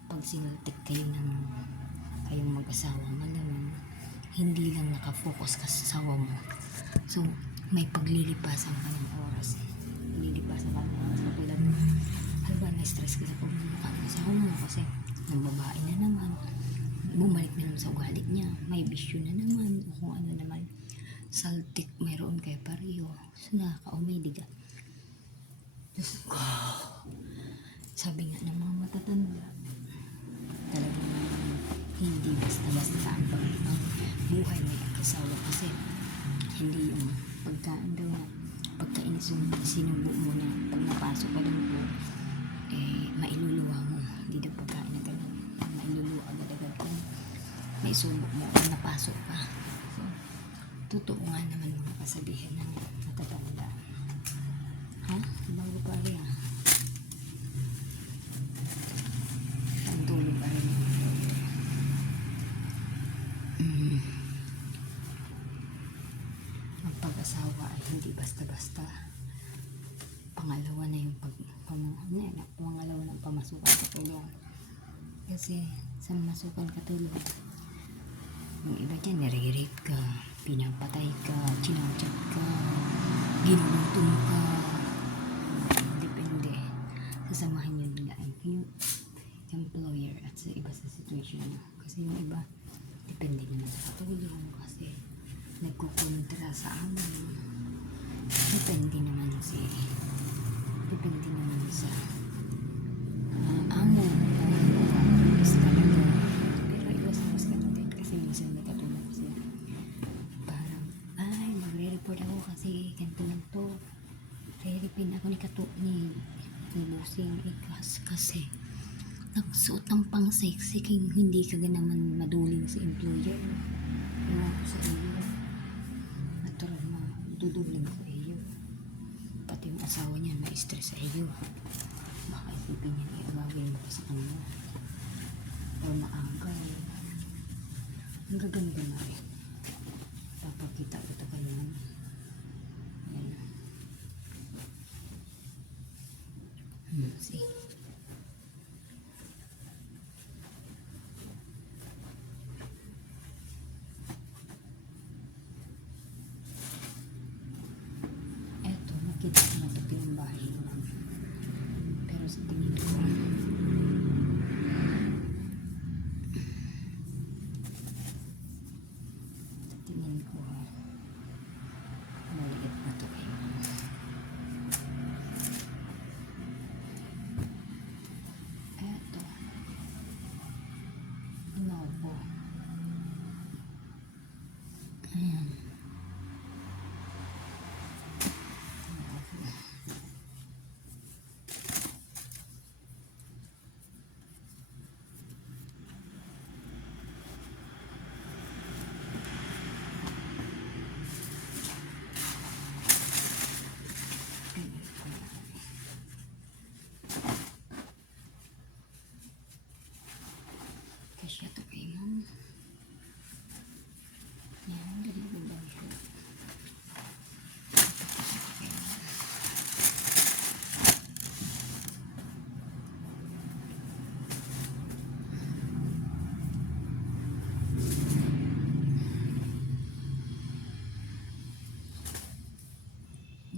pag sinultik kayo ng kayong mag-asawa, malamang hindi lang nakafocus ka sa asawa mo. So, may paglilipasan ka ng oras. Lilipasan ka ng oras. Katulad mo, halimbawa na-stress ka sa pagmumukha ng asawa mo kasi ng babae na naman. Bumalik na naman sa ugali niya. May bisyo na naman. O kung ano naman. Saltik, mayroon kayo pareho. So, nakakaumay, diga. Diyos ko. Sabi nga ng mga matatanda, talagang hindi basta-basta ang buhay may asawa kasi hindi yung pagkaan daw na pagkain sinubo mo na pag napasok ka lang po mailuluwa mo, hindi daw pagkain na gano'n, mailuluwa agad-agad kung may subo mo kung napasok ka. So totoo nga naman mga kasabihan ng matatanda. Ha? Bago pa rin ang tulong pa rin. Ang pag-asawa ay hindi basta-basta. Pangalawa na yung pangalawa ng pamasukan katulong. Kasi sa masukan katulong, yung iba dyan, nire-rape ka, pinapatay ka, chinachat ka, ginulutong ka, depende. Sasamahan nyo nila. Yung kasi nagsuot ng pang sexy kaya hindi ka naman maduling sa employer. Iwan ko sa iyo. Natural na duduling sa iyo. Pati yung asawa niya ma-stress sa iyo. Baka isipin niya iagawin mo sa kanya. O maagay. Ang gaganda na rin. Papakita ko ito kayo naman. Ayan. See? Eto, nakita ko na ito pinambahay lang. Pero sa tingin ko, maliit na ito kayo. Eto. Inobo. Ayan. Inobo. Kasya ito kay ma'am. Yan, ganun ba siya?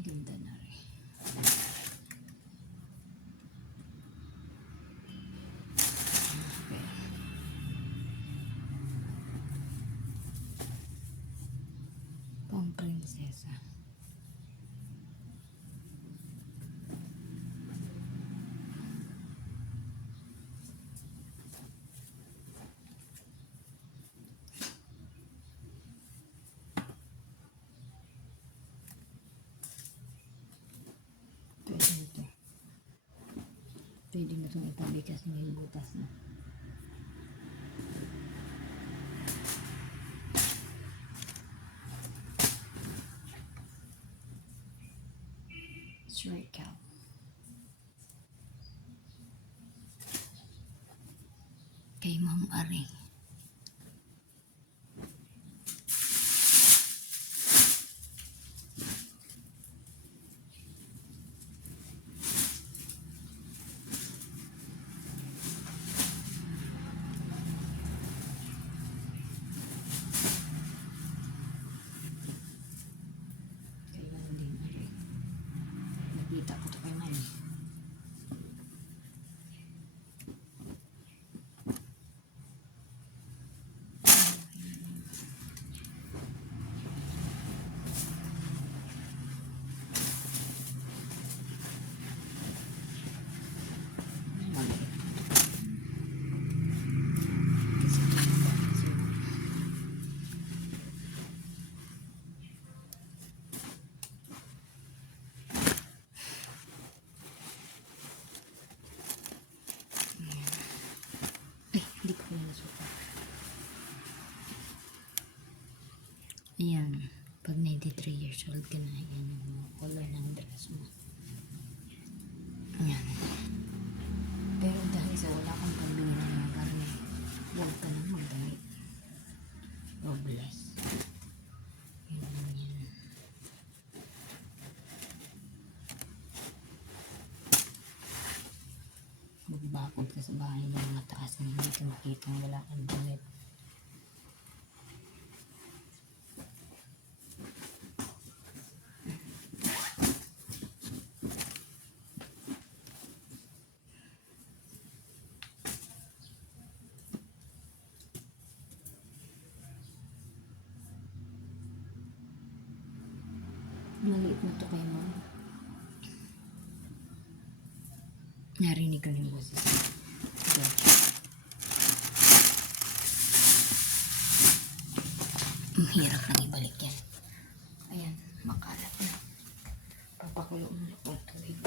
Ganda na rin. Okay. Pang prinsesa. Pwede ito. Pwede na itong itabi kasi may butas na. Strike out. Kay Ma'am Aring. Kay Landing Aring. Nakita ko ito kay Ma'am. Hindi ko na nasuka. Ayan. Pag 93 years old ka na, yan yung mga color ng dress mo. Ayan. Pero dahil sa wala kang pambili ng mga garne, huwag ka na magdamit. Robles. Yun lang yan. Magbakod ka sa bahay ng mga taas na hindi ka makita wala kang damit. Maliit na to kayo, Ma'am. Narinig ko yung boses. Ang hirap nang ibalik yan. Ayan, makalat na. Papakulo mo na po tubig.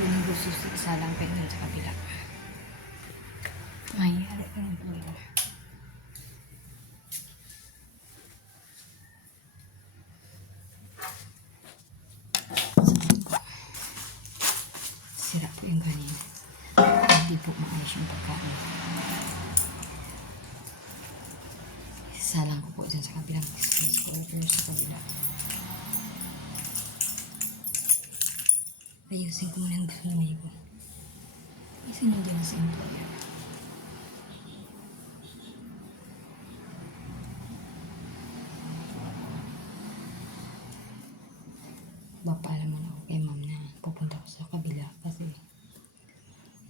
Kunin ko susi, isa lang pero yun sa kabila. Ay, ano ka ng problema. Sira po yung kanin. Hindi po maayos yung pagkain. Isalang ko po dyan sa kabilang space ko. Pero sa kabila. Ayusin ko muna ang gamay ko. Kasi nandiyan na sa employer. Papaalam mo na ako kay ma'am na pupunta ako sa kabila kasi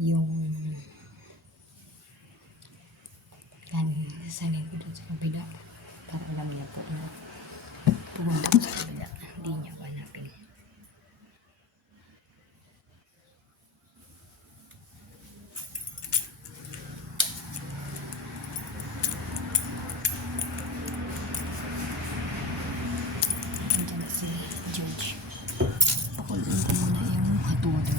yung sasanin ko doon sa kabila para alam niya po na pupunta ako sa kabila. Hindi niya ako hanapin. Nandiyan na si George. Pakuloyin ko muna yung hatudo.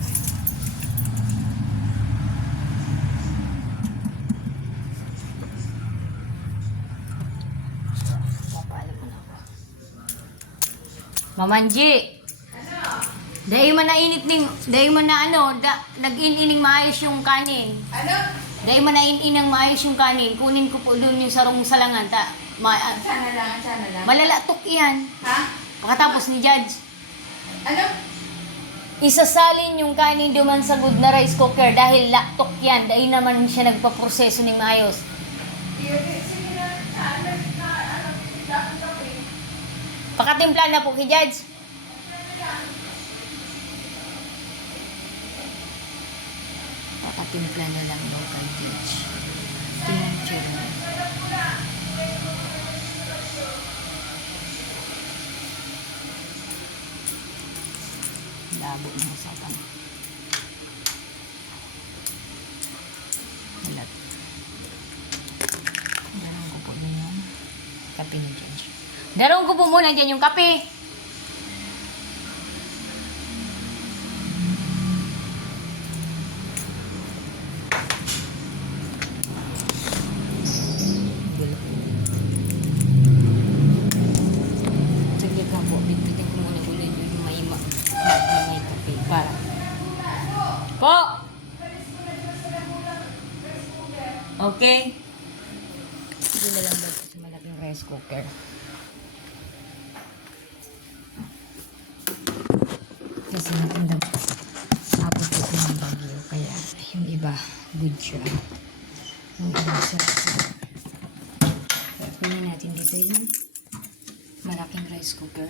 Papaalam mo na ako. Mamanji! Dahil man na init ning, dahil man na nag-in-ining maayos yung kanin. Ano? Dahil man na in-inang maayos yung kanin, kunin ko po doon yung sarong salangan. Sana lang. Malalatok yan. Ha? Pagkatapos ni Judge. Ano? Isasalin yung kanin duman sa good na rice cooker dahil laktok yan. Dahil naman siya nagpaproseso ng maayos. Sige na. Dapat kape. Pakatimpla na po kay Judge. Pakatimpla na lang local Judge. Tingnan tsura. Labo ng usapan. Halat. Darong ko po din yung kape ni Judge. Darong ko po muna dyan yung kape. Saglit lang po. Bitbitin ko muna ulit yung may kape para. Po! Okay. Hindi na lang daw sa malaking rice cooker. Kasi natandang abot ko ng bagyo. Kaya yung iba, good siya. Yung iba, sarap. Kunin natin dito yung malaking rice cooker.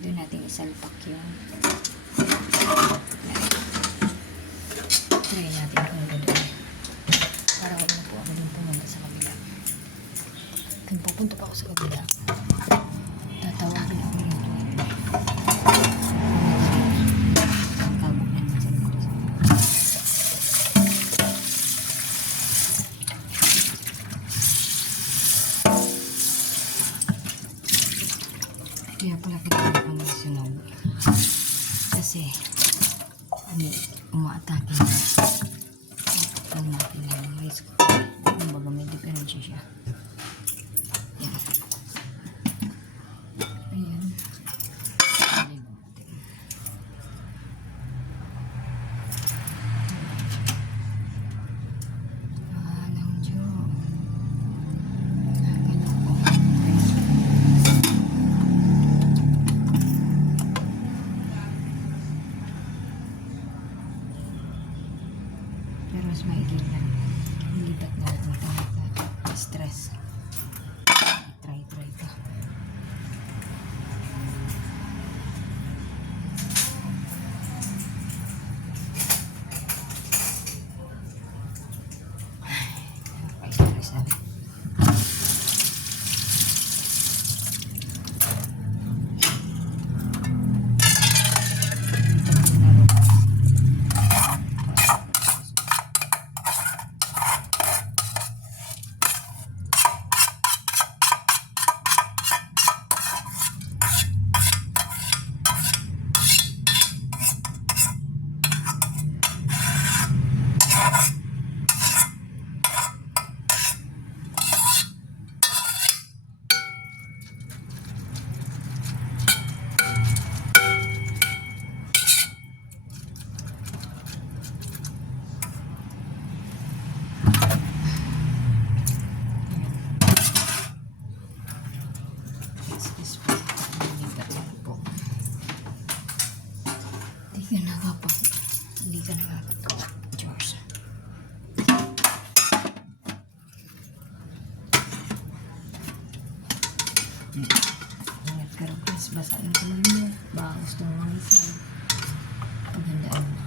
Doon natin isalpak yung try natin kung gano'n. Para wag na po ako din pumunta sa kabila. Kung pupunta pa ako sa kabila, tatawagin ako yung kaya pala kita ang sunog kasi umaatake na ang natin yung rice cooker. Kumbaga may diferensya siya. Yan. Ayan. Ayan natin. Alang Diyos. Pero mas maigil lang. Lipat na natin ito. Stress. Try ito. Ay, stress na rin. Basahin ko yun. Baka gusto mo mag-isa. Paghandaan mo.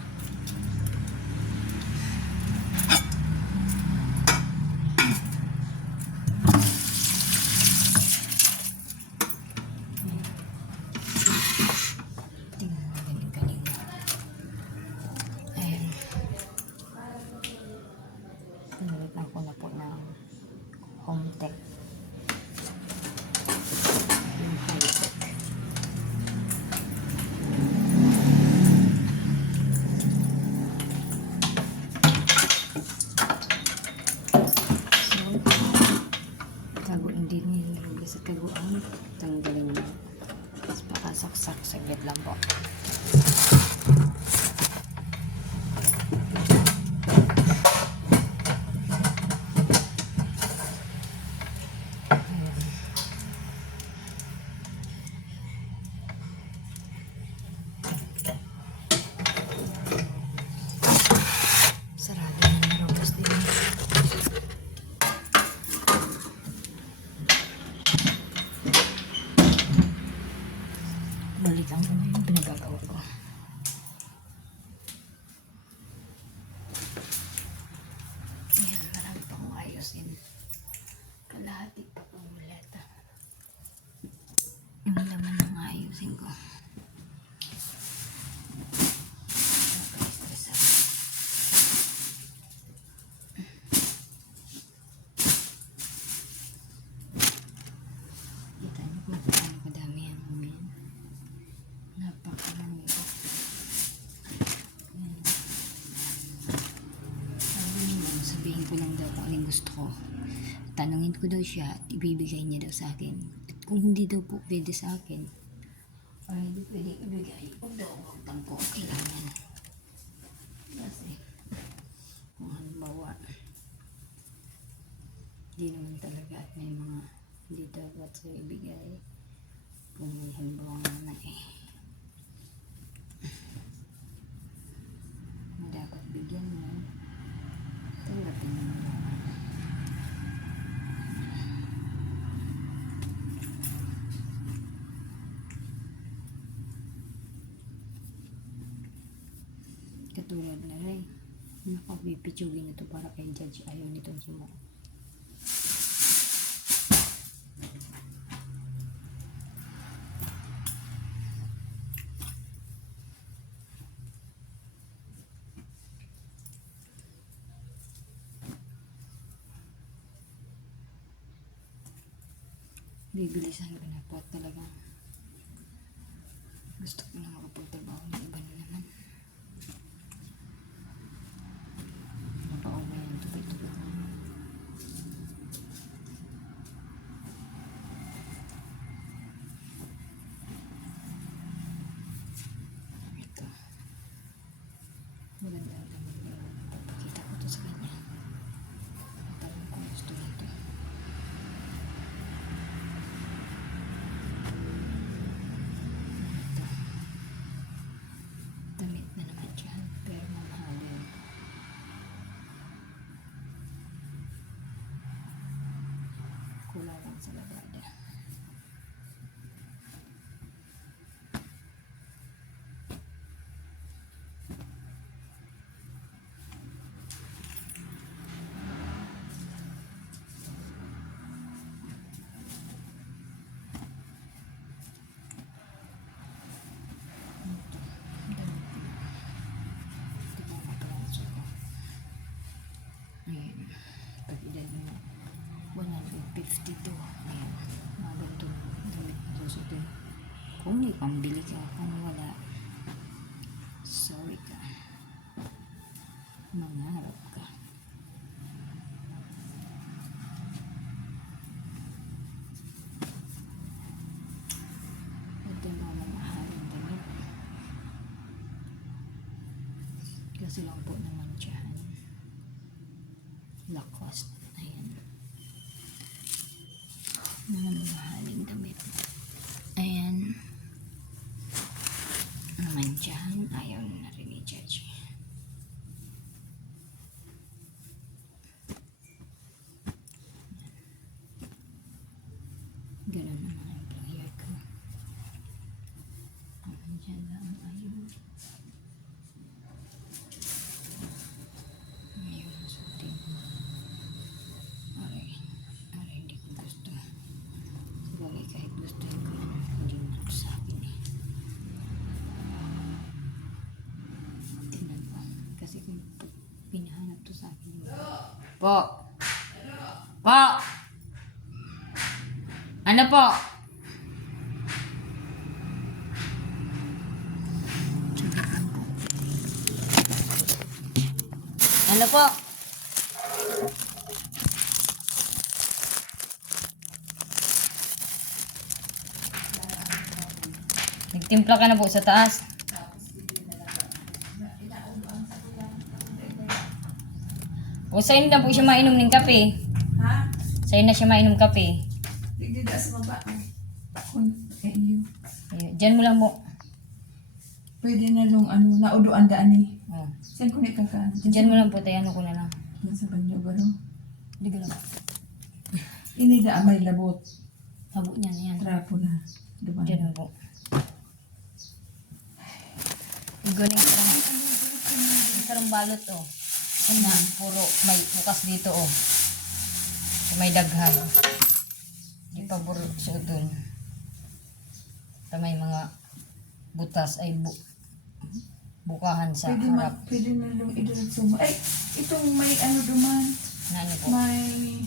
Tingnan natin yung kanina. Ayan. Pinalitan ko na po ng home tech. Yung high-tech. So, taguin din nilagay sa taguan. Tanggalin mo. Tapos pakasaksak. Saglit lang po. Ayan. Sarado na yung robust din. Balikan ko na yung pinagagawa ko. Ayan, marami pa akong ayusin. Kalahati pa pong muleta. Yung laman ng ayusin ko. Nakaka-stress ako. Kita niyo kung paano kadami yan. Ayan. Napakarami ko. Ayan. Sabi niya, sabihin ko lang daw kung anong gusto ko. Tanungin ko daw siya at ibibigay niya daw sa akin. At kung hindi daw po pwede sa akin, o hindi pwede ibigay, huwag daw utang ko. Kailangan. Kasi, kung halimbawa, hindi naman talaga at may mga hindi dapat sa ibigay. Kung may halimbawa naman na dapat bigyan mo, tanggapin mo na. Katulad na rin, nakapipitsugin na ito para kay Judge. Ayaw nitong sumuko. Bibilisan ko na po at talagang gusto ko na makapagtrabaho ng iba na naman. Napauwi yung tupay-tupay ko. Ito. Maganda ang damit ko. Papakita ko to sa kanya. Parang kung gusto nito. Damit na naman siya, pero mamahalin. Kulang lang sa labada. Ayan. Pag-edad mo, 152. Ayan. Mga ganito damit na susutin. Kung may pambili ka, kung wala, sorry ka. Mangarap ka. Ito yung mga mamahaling damit. Kasi lang po naman siya. Lacoste. Ayan. Mga mahaling damit. Ayan. Naman dyan. Ayaw na rin ni Judge. Ganun naman ang employer ko. kasi kung pinahanap to sa akin. Po. Po. Ano po? Ano po? Nagtimpla ka na po sa taas. O sa'yo na po siya mainom ng kape. Ha? Sa'yo na siya mainom kape. Hindi na sa baba. Kung iyo. Ayun, diyan mo lang po. Pwede na long ano, nauduan daan eh. Oh. Saan ko na ikakaan? Diyan mo lang po tayo. Ano ko na lang. Diyan sa banyo ba no? Hindi ko lang. Ini da may labot. Habo niyan. Yan. Trapo na. Diba? Diyan mo po. Iguling sarang balot oh. Na puro may bukas dito oh. May daghan. Di pa puro suoton. May mga butas ay bukahan sa harap. Pwede na long idiretso mo. Ay, itong may ano duman. Na ano po? May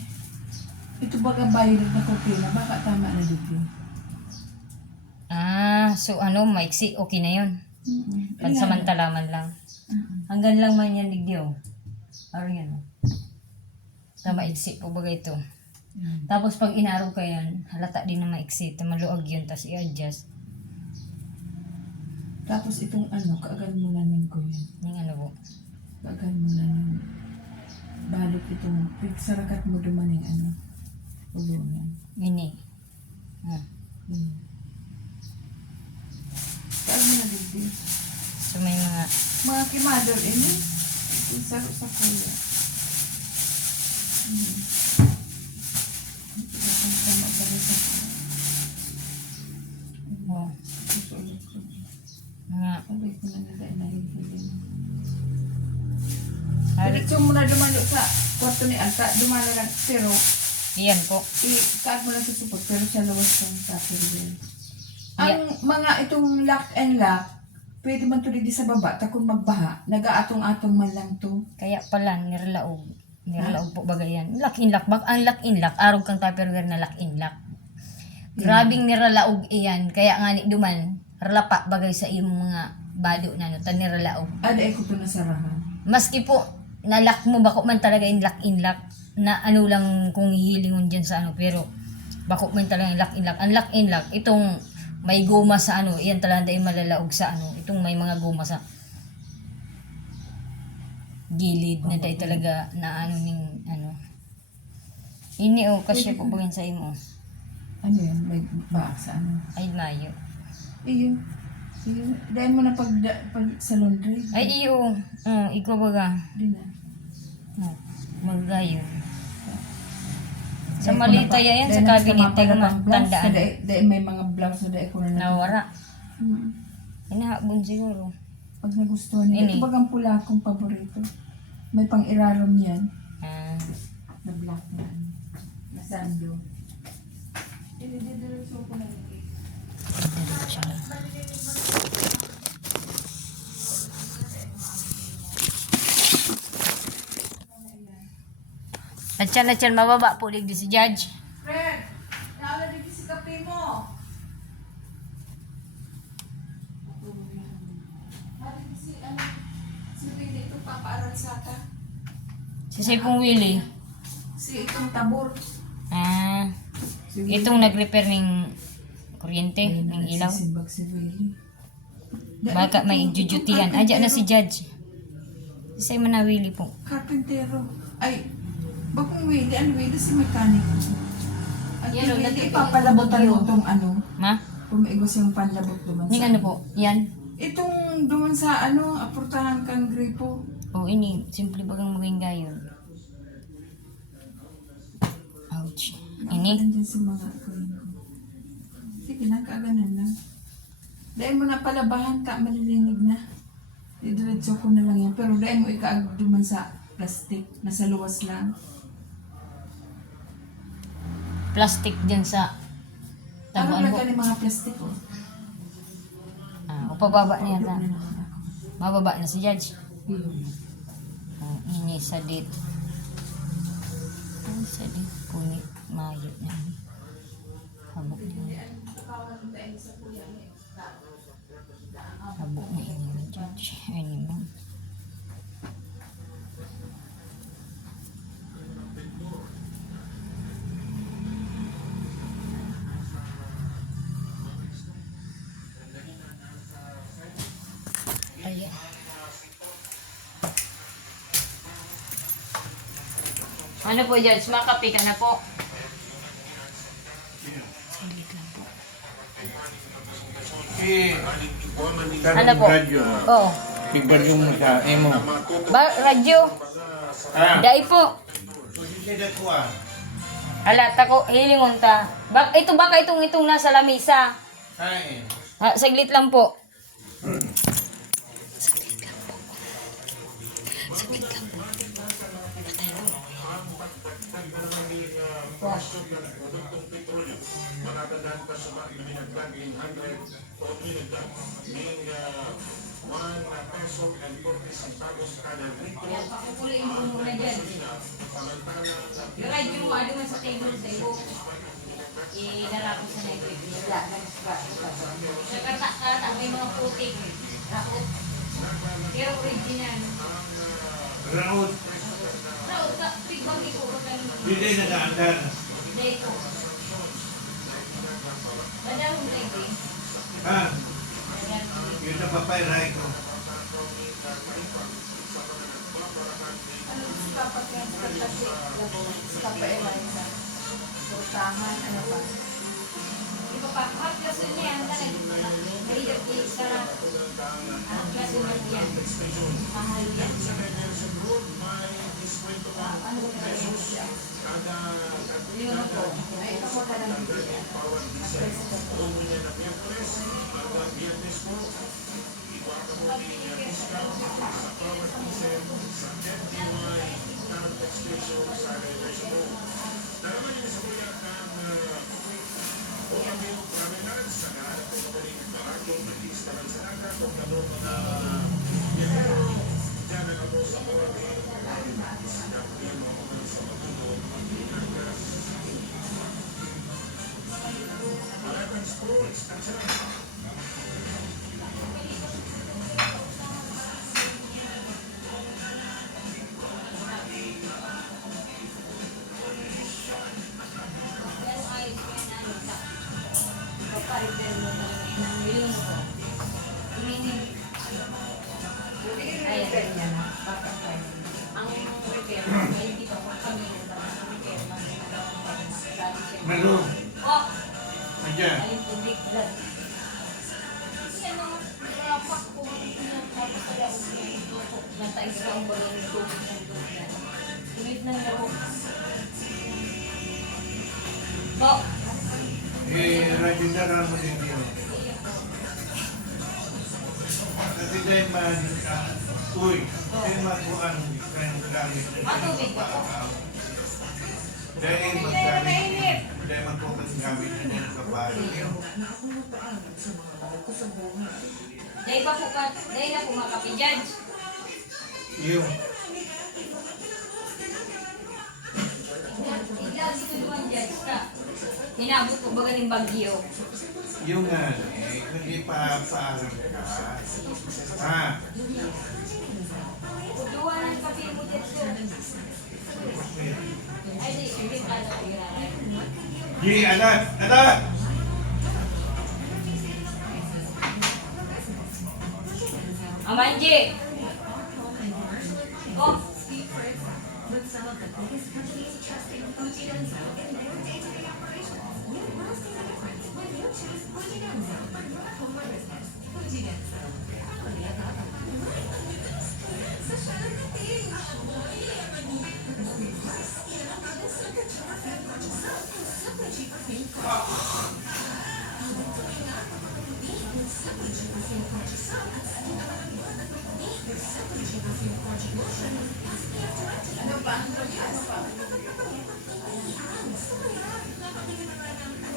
ito baga bayad na kopina. Baka tama na dito. So ano, maiksi, okay na yun. Mm-mm. Pansamantala man lang. Hanggang lang man yan digyo. Araw yan. Na maiksi po baga ito. Tapos pag inaraw ka yan, halata din na maiksi. Maluag yun, tapos i-adjust. Tapos itong ano, kaagan mo na ko yan. Yung ano po. Kaagan mo na balot itong, sarakat mo duman yung ano, ulungan. Mini. Kaagan mo na dito. So may mga Mga kimadol ini, itong saro sa kuya. Itong sama sa resa. oh, Susulit ko. mga Sabi ko na nagay. hari. Diretso mo na dumalo sa kwarto ni Alta, dumalo lang, pero Iyan po. i-cut mo lang sa support, pero siya luwas ng tapir. Ang mga itong lock and lock, pwede man to di sa baba, takong magbaha, nag-aatong-atong man lang to. Kaya pala, niralaog. Niralaog po bagay yan. Lock in lock. Ang lock in lock, arog kang tupperware na lock in lock. Grabing niralaog iyan. Kaya nga ni duman, ralapa bagay sa iyong mga bado na no, tan niralaog. Ada ko to nasarahan. Maski po, na-lock mo, bako man talaga yung lock in lock, na ano lang kung hihilingon dyan sa ano, pero bako man talaga yung lock in lock. Ang lock in lock, itong may goma sa ano, iyan talaga yung malalaog sa ano, itong may mga goma sa gilid na dahil talaga na ano ning ano. Ini o kasi po bagay sa imo. Ano yan? May baak sa ano? Ay mayo. Iyo. Iyo. Dahil mo na pag sa laundry. Ay iyo. Ikaw baga. Di na. Magayo. Sa malita yan sa cabinet tayo matandaan. Dahil may mga blouse na dahil ko na Nawara. Hmm. Inahabon siguro. Pag nagustuhan niya. Ini. Ito bagang pula akong paborito. May pang irarom yan. Na black na. Na sando. Dinidiretso ko na yung cake. Atyan, mababa po digdi si Judge. Fred! Naala dito si kape mo! Dito si, si Willie itong papaaral sa ata. Si Sipong Willie. Si itong tabor. Itong nag-repair ng kuryente, ng ilaw. Simbag si Willie. Baka may jujutihan. Adya na si Judge. Say mo na Willie po. Carpintero. Ay, bakong Willie? Ano Willie? Si mekaniko. At Yan, yung Willie, nandito ipapalabotan yung mo itong ano. Ma? Pumaigos yung panlabot duman Ning sa ano po? Yan. Itong duman sa ano, aportahan kang gripo. O ini, simple bagang maging gayon. Ouch. Ini. Nandiyan sa mga kuya ko. Sige na, kaaganan lang. Dahil mo na palabahan ka, malilinig na. Didiretso ko na lang yan. Pero dahil mo ikaag duman sa plastic, nasa luwas lang. Plastic dyan sa Parang tabuan lang po. ka ng mga plastic oh. O pababa na yan. Ano na naman ako. Mababa na si Judge. Ini sadit. Ang sadit punit mayo na. Habok niya. Habok na ini ni Judge. Ini man. Ayan. Ano po, Judge? Makapi ka na po. Saglit lang po. Ano po? Oh. Tigbaryong mo sa emo. Radyo. Dai po. Ala, tako, hilingon ta. Ito baka itong nasa lamisa. Saglit lang po. Saglit lang po. Saglit lang po. Patay lang po. Yan, pakukuliin mo muna dyan. Yung radyo mo, ano man sa table sa iyo. Ilalapos na na yung Kata, may mga putik. Rakot. Pero original. Raot. Rakot, pigbagi ko. Hindi nag-aandar. Day ko. Badahong day ko. Ha? Yun na papayray ko. Ano si Papa Transfer kasi? Si Papa Eliza. Surtahan, ano pa? Iba pa, hot kasi niya, ang tanag. Mahirap yung sarap. Hot kasi niya yan. Mahal yan. Ano ba kaya siya? Yun po. Ay, ito mo ka lang bigyan. Malo. Ayan. Po. Radyo na lang mo din yun. Kasi dahil man, uy, dahil makuhaan kayong gamit na Matubig po. dahil maggamit, dahil makuhaan gamit na dyan sa bahay. Dahil pa po ka, dahil na po makapijudge. Yung, Iglang dito duman judge ka. Hinabot po ba galing bagyo? yung nga, hindi pa paalam ka. Ha? Duwanan ka mo dyan sir. Ay, di, hindi ka na po yun. Di, anak! Anak! Amanji! Oh!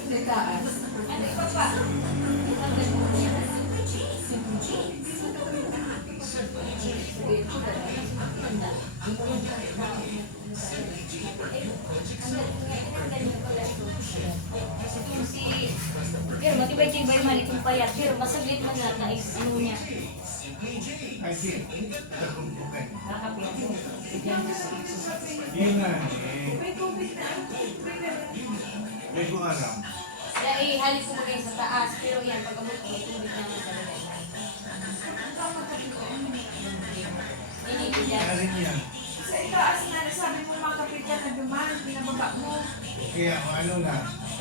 Dekaan. Ano iba pa? Pero matibay-tibay man itong payat. Pero masaglit man nata is ano niya. I see. Okay. Nakapiyat. Yun nga eh. May kung alam. Kaya ihalik ko muna sa taas. Pero yan, pag amot ko, tubig naman talaga. Hindi yan. Ano rin yan? Sa itaas na, sabi mo makapit ka na duman, pinababa mo. Kaya ano na.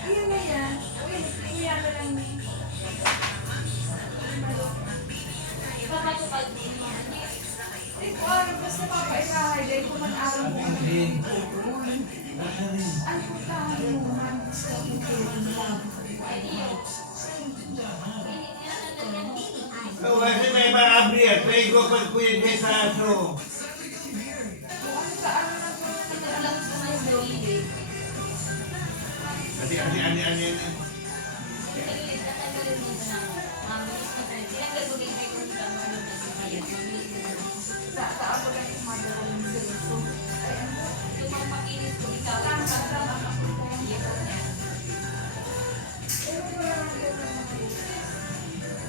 Ayan na yan. Uy, kuya ka lang ni. Ipapatupad. Ay, kuya, basta papairahay. Dahil kung man-araw mo. Ano rin? Ang putahan mo, man. Gusto mo Oh, kasi may maabri at may gopag kuya kay sa aso. Ani.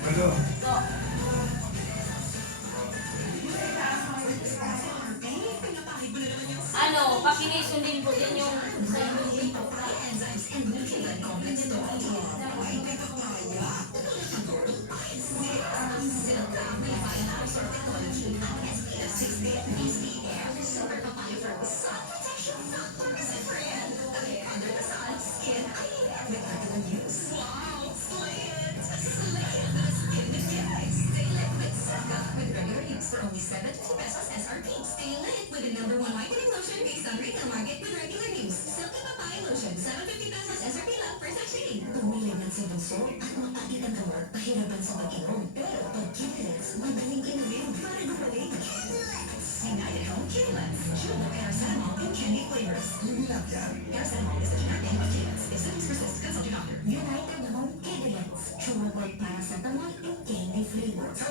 Ano? Ano, pakinisyon din po din yung sa dito. For only 7 pesos SRP. Stay lit with the #1 whitening lotion based on retail market with regular use. Silky Papaya Lotion, 750 pesos SRP lang per sachet. Tumilagan sa bunso at mapagit ang kamar, pahirapan sa mag-inom. Pero pag Kinilets, madaling inumin para gumaling. United Home Kinilets. Chewable paracetamol in candy flavors. Paracetamol is the generic name of Kinilets. If symptoms persist, consult your doctor. United Home Kinilets. Chewable paracetamol in candy flavors.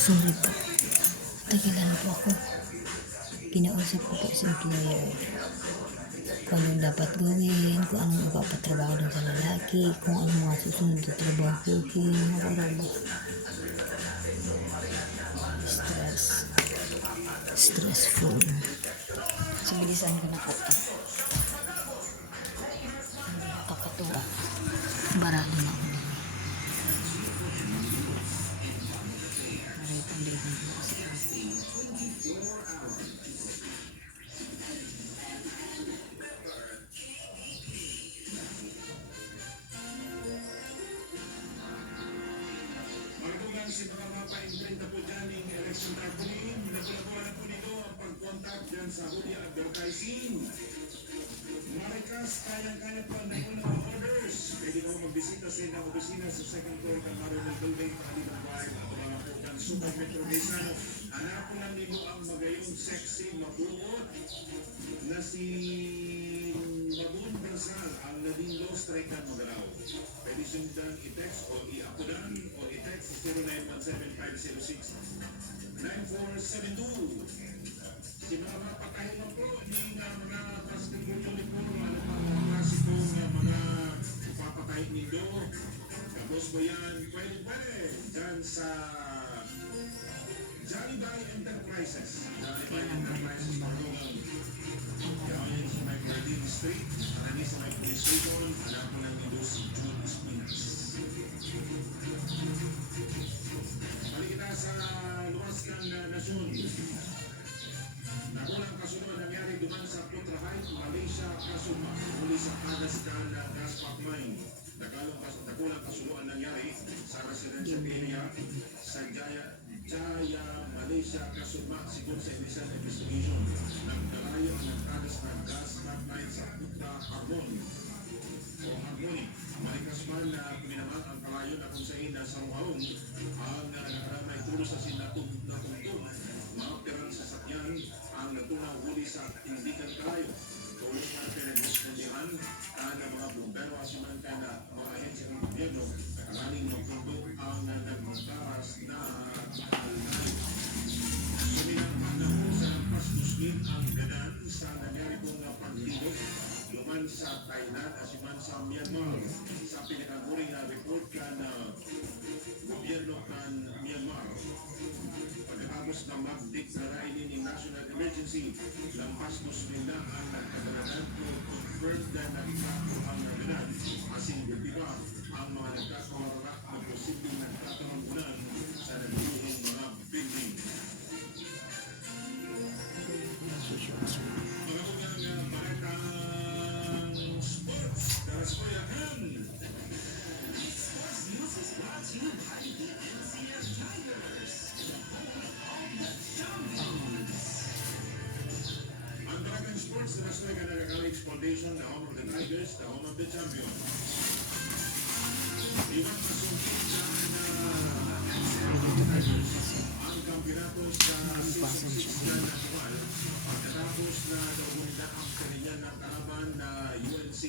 Sorry po. Tagilan po ako. Kinausap ko po sa employer. Kung anong dapat gawin, kung anong ipapatrabaho dun sa lalaki, kung anong mga susunod na trabahuhin, mararaba. Stressful. So, bilisan ko na po ito. Kakatuwa. Barado na ako. Magtugang si mga mapa-imprenta po dyan ng election tarpaulin. Nakulabuhan po nito ang pag-contact dyan sa huli advertising. Marikas, kayang-kaya po ang nakuha ng mga orders. Pwede mo magbisita sa ilang opisina sa second floor ng Marinel Building, Palilang Drive, at mga po ng Super Metro Rizal. Anak po lang nito ang magayong sexy mabuot na si Mabuon Bansal, ang naging low strike na magalaw. Pwede sundan i-text o i-apudan o i-text 0917-506-9472. Si mga mapakahin po ni mga basketball unit po, mga klasiko nga mga papakahin nindo. Tapos ba yan, pwede dyan sa Jollibee Enterprises. Jollibee Enterprises po yan sa may Garding Street, marami sa may police station, alam ko lang nito si Jude Espinas. Balik kita sa luwas kang nasyon. Nakulang kasunod nangyari duman sa Putrahay, Malaysia, Kasuma, muli sa Kagaskan na gas pipeline. Nakulang kasunod nangyari sa residential area sa Jaya, Malaysia, Kasuma, sigon sa initial investigation. Nagdalayo ang nagkagas ng gas pipeline sa Putra Harmon o Harmony. Malikas man na minaman ang kalayo na kung saan nasa Ruhaong ang nakaramay tulo sa sinatugtog. Maapirang sasakyan ang natunaw huli sa tindikan kalayo. Tuloy na pinag-respondihan ang mga bumbero asiman ka na mga ahensya ng gobyerno kalaling ng pundo ang nagmagkaras na alay. Suminang panang sa pastuskin ang ganan sa nangyari kong pagtindog luman sa Thailand asiman sa Myanmar. Sa pinakamuring na report ka na gobyerno kan Myanmar. Pagkatapos na mag-declare ng national emergency, lampas nila ang nagkadalagan to confirm na nakikako ang naganan asing gultiba ang mga nagkakawarala na posibleng nagkakarambunan sa nagbuhong mga building. Mga unang balatang sports, Karaskoyahan. Sports News is brought to you by the NCS Tigers. Ang Barakan Sports, the National College Foundation, the home of the Tigers, the home of the champion. Iwan kasungkit na NCS Tigers ang kampirato sa season 6 na nakuha Pagkatapos na nagunida ang kanilang nakalaban na UNC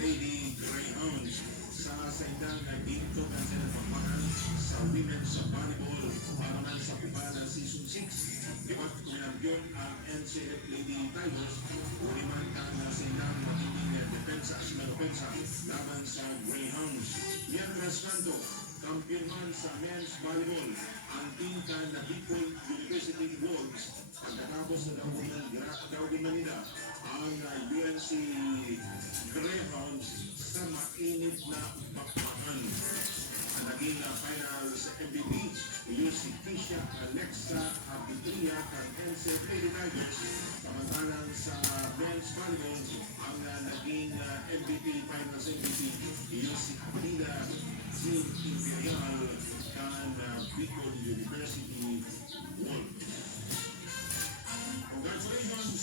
Lady Greyhounds sa saindang dito ng pagpapakan sa women's volleyball para man sa Cubana Season 6. Diba't kuminampiyon ang NCF Lady Tigers o liman ang saindang magiging depensa laban sa Greyhounds. Mientras tanto, kampiyon man sa men's volleyball ang tingka na Bicol University Wolves pagkatapos na daw nila ang UNC Greyhounds sa mainit na bakbakan. Ang naging finals MVP yung si Tisha Alexa Abitria ng NCF Lady Tigers, samantalang sa men's volleyball ang naging finals MVP yung si Atila Team Imperial ng Bicol University Wolves. Congratulations!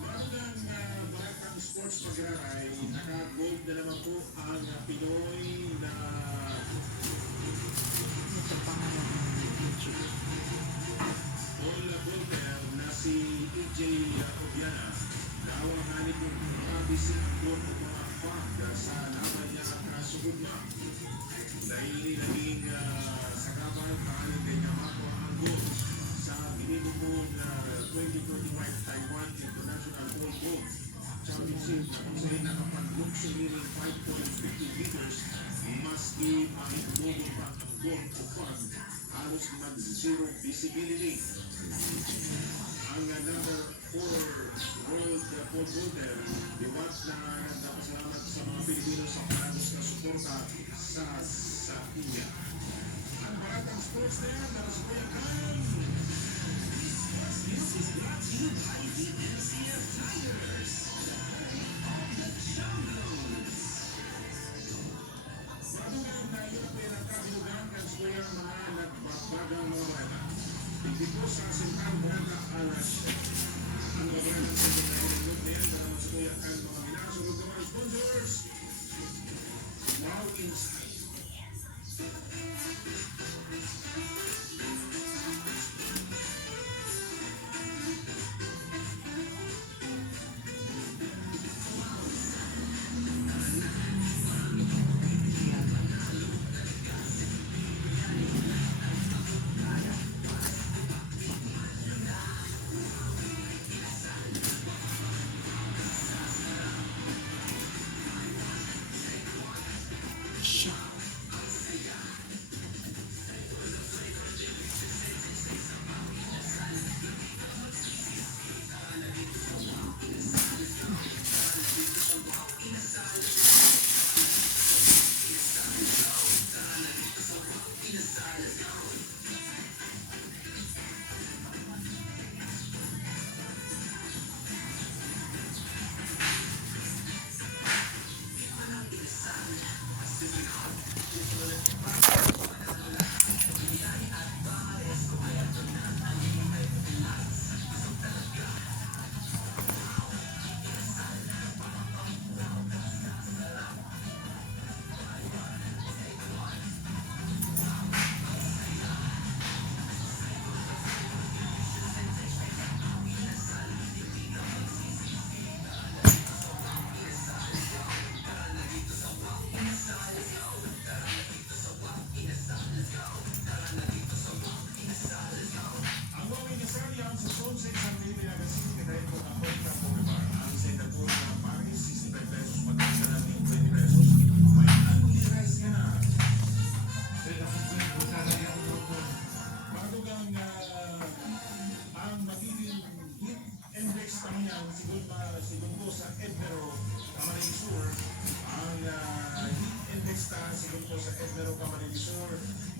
Magandang Baratang Sports Pag-aaral, naka-gold na naman po ang Pinoy na Ito pa nga lang ang YouTube. Paul Volter na si EJ Obiana. Kawanganit yung mabisi ang gold ng mga fag sa laban niya at kasugugma. Dahil naging sakaban pahaling kanya makuha ang gold sa binibukong 2025 Taiwan International All Gold Championship na kung sa'yo nakapag-book swimming 5.50 meters maski mahitulog pa ang gold o fag halos mag-zero visibility. Ang number 4 world pole vaulter, diwat na nagpapasalamat sa mga Pilipino sa panagos na suporta sa India. Ang Baratang Sports na yan, nakasukuyan kan! This is brought to you by the NCF Tigers. Bago ngayon tayo na pinagkabilugan kan sukuyang mga nagbabagang mga bata. Dito sa Sentral Barata Alas, ang gabaran ng Sentral Barata na yan, para masukuyan kan mga minasulog ng mga sponsors. Wow Insight.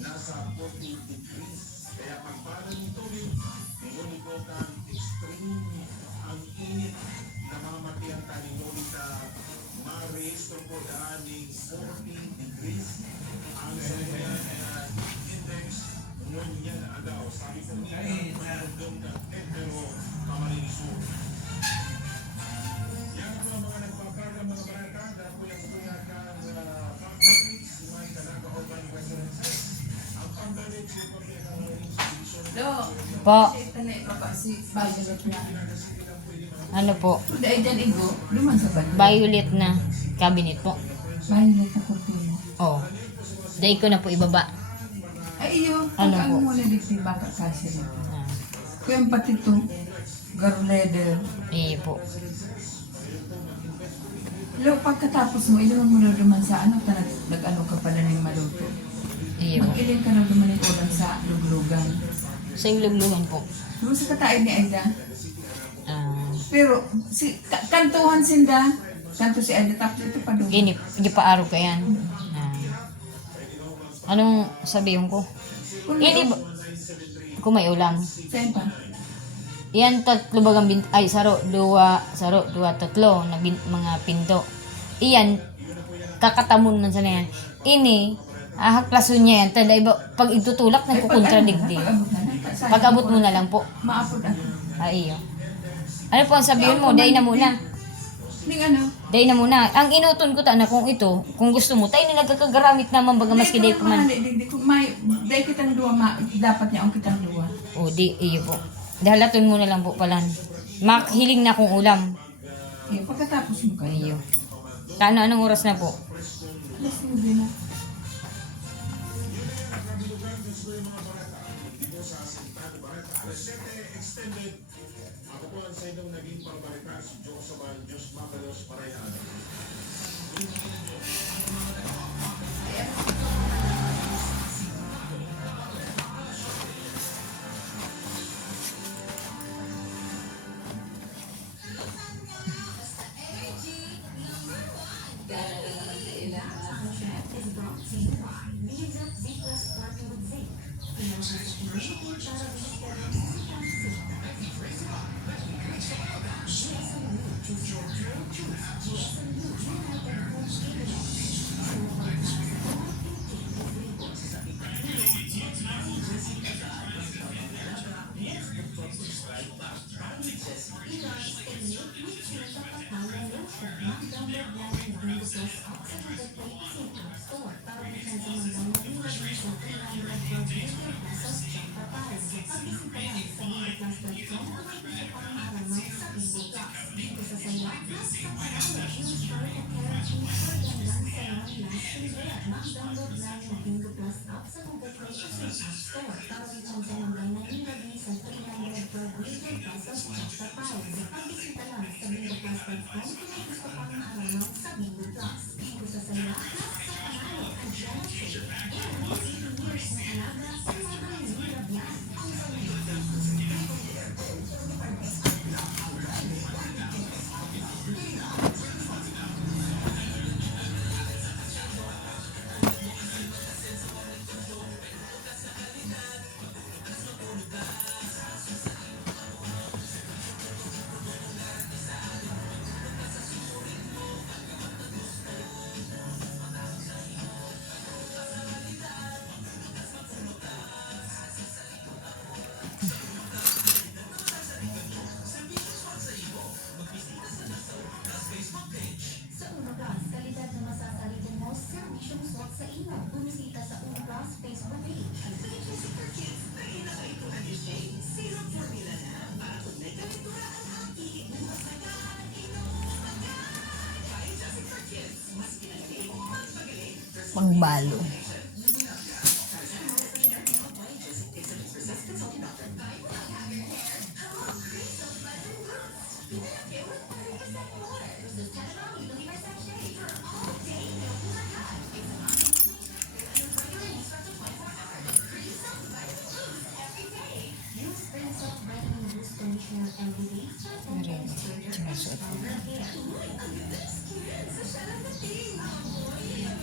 Nasa 40 degrees. Kaya pagpala ng tubig, ngunit ko kang extreme ang init na mamatihan ka ni ngunit ma-restore ko daaning 40 degrees. Ang heat index ngunit yan agaw. Sabi ko niya, mayroon ng Edero Camarinesur. Yan po ang mga nagpapagang mga barangay. Ako yung kuya kang factories, may Tanaka Urban Residences. Ang pang-balik, yung pagkakang Po, Tanay pa ba si Violet na? ano po, Dahil dyan igo, duman sa balik. violet na cabinet po. Violet na kurtina. Oh, dahil ko na po ibaba. Ay iyo, Ano pag po? ang muna dito baka kasi dito. Ah, Kaya yung pati ito, garleder. iyo po. Lo, pagkatapos mo, ilan mo na duman sa ano, nag-ano ka pala ng maluto. Iyo po. Mag-ilan ka na duman ng ulam sa luglugan. Sa iluglugan po. Doon sa katayin ni Aida. Ah, Pero, kantuhan sinda. Kanto si Aida, tapos ito pa doon. hindi pa araw ka yan. Ah, anong sabihin ko? Kung Yan iba. Kung may ulam. Saan pa? Yan tatlo bagang ay saro, dua, tatlo na mga pinto. Iyan, kakatamon na sa na yan. Ini, haklason niya yan. Tanda iba, pag itutulak, nagkukontradigdi. Pag-abot mo na lang po. Maapod ako. Iyo. Ano po ang sabihin mo? Day na muna. Ning ano? Day na muna. Ang inuton ko na kung ito, kung gusto mo, tayo na nagkakagaramit naman baga maski day pa man. Kung may, day kitang duwa, dapat niya ang kitang duwa. O, di, iyo po. Dahalaton mo na lang po palan. Hiling na akong ulam. Eh, pagkatapos mo kayo. Iyo. Anong oras na po? Alas 9 na. Ako po ang sa inyong naging pangbalita si Joshua Diyos Makalos Parayaan. Pangbalo.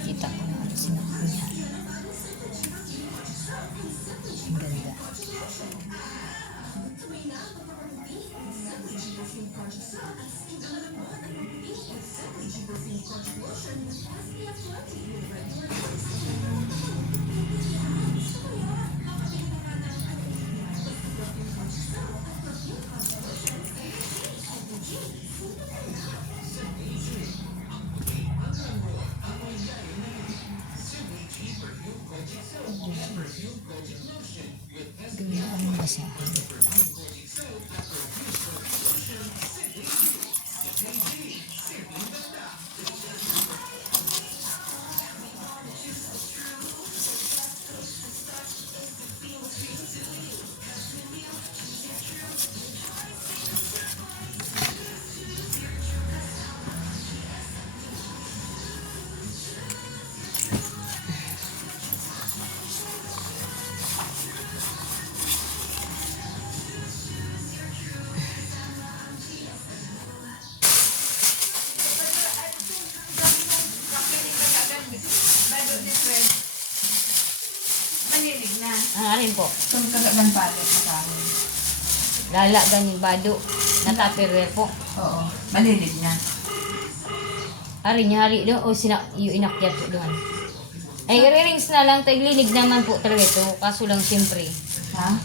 Kita ko na sinakyan. na. Arin po. Itong kagagan pala sa kahoy. Lala ganing bado. Na tupperware po. Oo. Malinig na. Arin niya hari doon. O yung inakyat po doon. Ay, i-rings na lang. Taglinig naman po talaga ito. Kaso lang siyempre. Ha?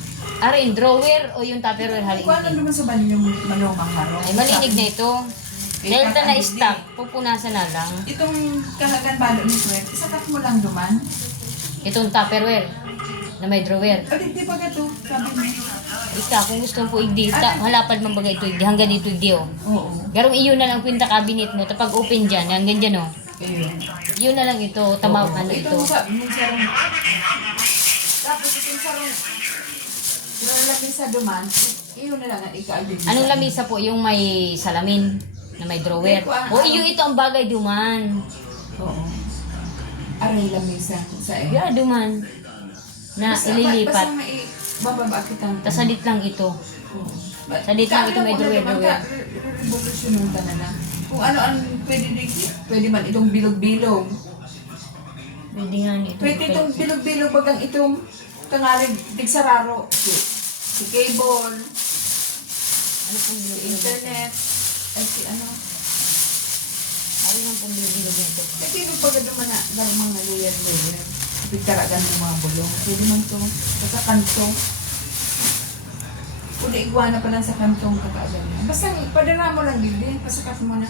Arin, drawer o yung tupperware hari. Kung ano naman sa bali yung malumang harong. Ay, malinig na ito. Dahil ito na stock, pupunasan na lang. Itong kagagan balo ni Fred, isakat mo lang duman. Itong tupperware na may drawer. O, di pa gato. Sabi mo. Ika, kung gusto mo po igdi, halapad man bagay ito igdi, hanggang dito igdi oh. Oo. Garong iyo na lang pinta cabinet mo, tapag open dyan, hanggang dyan oh. Ayun. Yun na lang ito, tama ano ito. Itong sarong. Tapos itong sarong. Lalagyan sa duman, iyon na lang ang ikaagin. Anong lamisa po? Yung may salamin na may drawer. O iyo ito ang bagay duman. Oo. Aray lamisa sa iyo. Yeah, duman. Na ililipat. Basta bababa kitang. Tas salit lang ito. Salit lang ito may drawer. Revolutionin ka na lang. Kung ano ang pwede man itong bilog-bilog. Pwede nga ito. Pwede itong bilog-bilog bagang itong tangalig tigsararo. Si cable, Ano pong si bilog-bilog ito? internet, ay si ano. Ano yung pong bilog-bilog ito? Pwede mo pag naman na ng mga layer-layer. Pagkaragan ng mga bulong. Pwede man ito sa kanto. Kung iguana pa lang sa kantong kakagan. Basta padala mo lang din, pasakat mo na.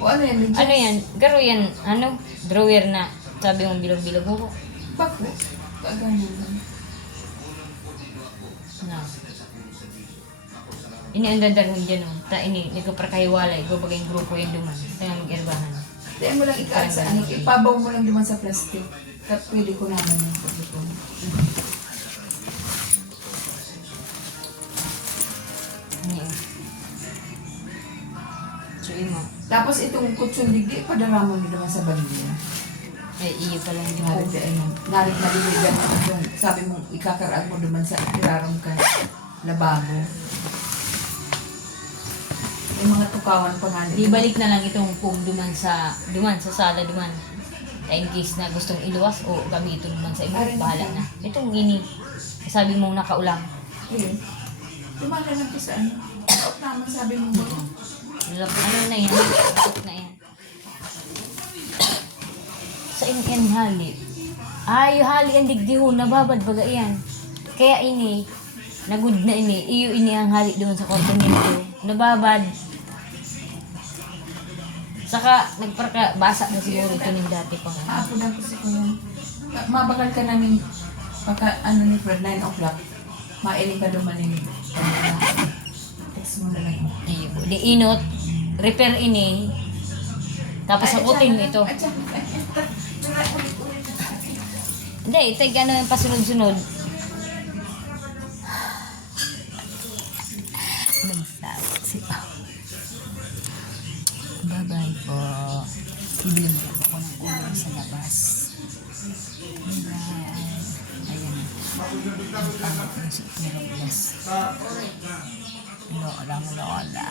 O ano yan, Lidya? Ano yan? Garo yan, ano? Drawer na. Sabi mong bilog-bilog mo po. Bako. Kaganan lang. Na. Ini ang dadarong dyan oh. Ta ini, niko para kahiwalay. Ikaw bagay grupo yung duman. Kaya mag-erbahan. Kaya mo lang ikaal sa ano, ipabaw mo lang naman sa plastic. Kat pwede ko naman yung pagkito. Ano yun? So, mo. Tapos itong kutsyon digdi, padala mo naman sa balilla. Ay, iyo pa lang yung Narit na ano, narit na liligan mo doon. Sabi mo, ikakaraan mo naman sa irarong ka lababo. Yung mga tukawan pa nga. Di balik na lang itong pong duman sa sala duman. Kaya in case na gustong iluwas o gamitin naman sa imo, bahala na. Itong ini, sabi mong nakaulang. Ayun. Tumala lang ko sa ano. Out naman sabi mo ba? Ano na yan? Lapot na yan. Sa in hali. Ay, yung hali ang digdihon, nababad baga yan. Kaya ini, nagud na ini, iyo ini ang hali doon sa kwarto nito. Nababad. Saka, basa na siguro ito ng dati pa nga. Haapo lang ko si Kuya. Mabagal ka namin pagka ano ni Fred, 9 o'clock. Mailing ka dumanin. Text mo na lang. Iyo, di inot, repair ini, tapos sakutin ito. Hindi, ito yung gano'n yung pasunod-sunod. Nagsawat siya. Bye-bye po. Bibili mo lang ako ng ulo sa labas. Bye-bye. Ayan. Ang tama ko yung si Robles. Lola.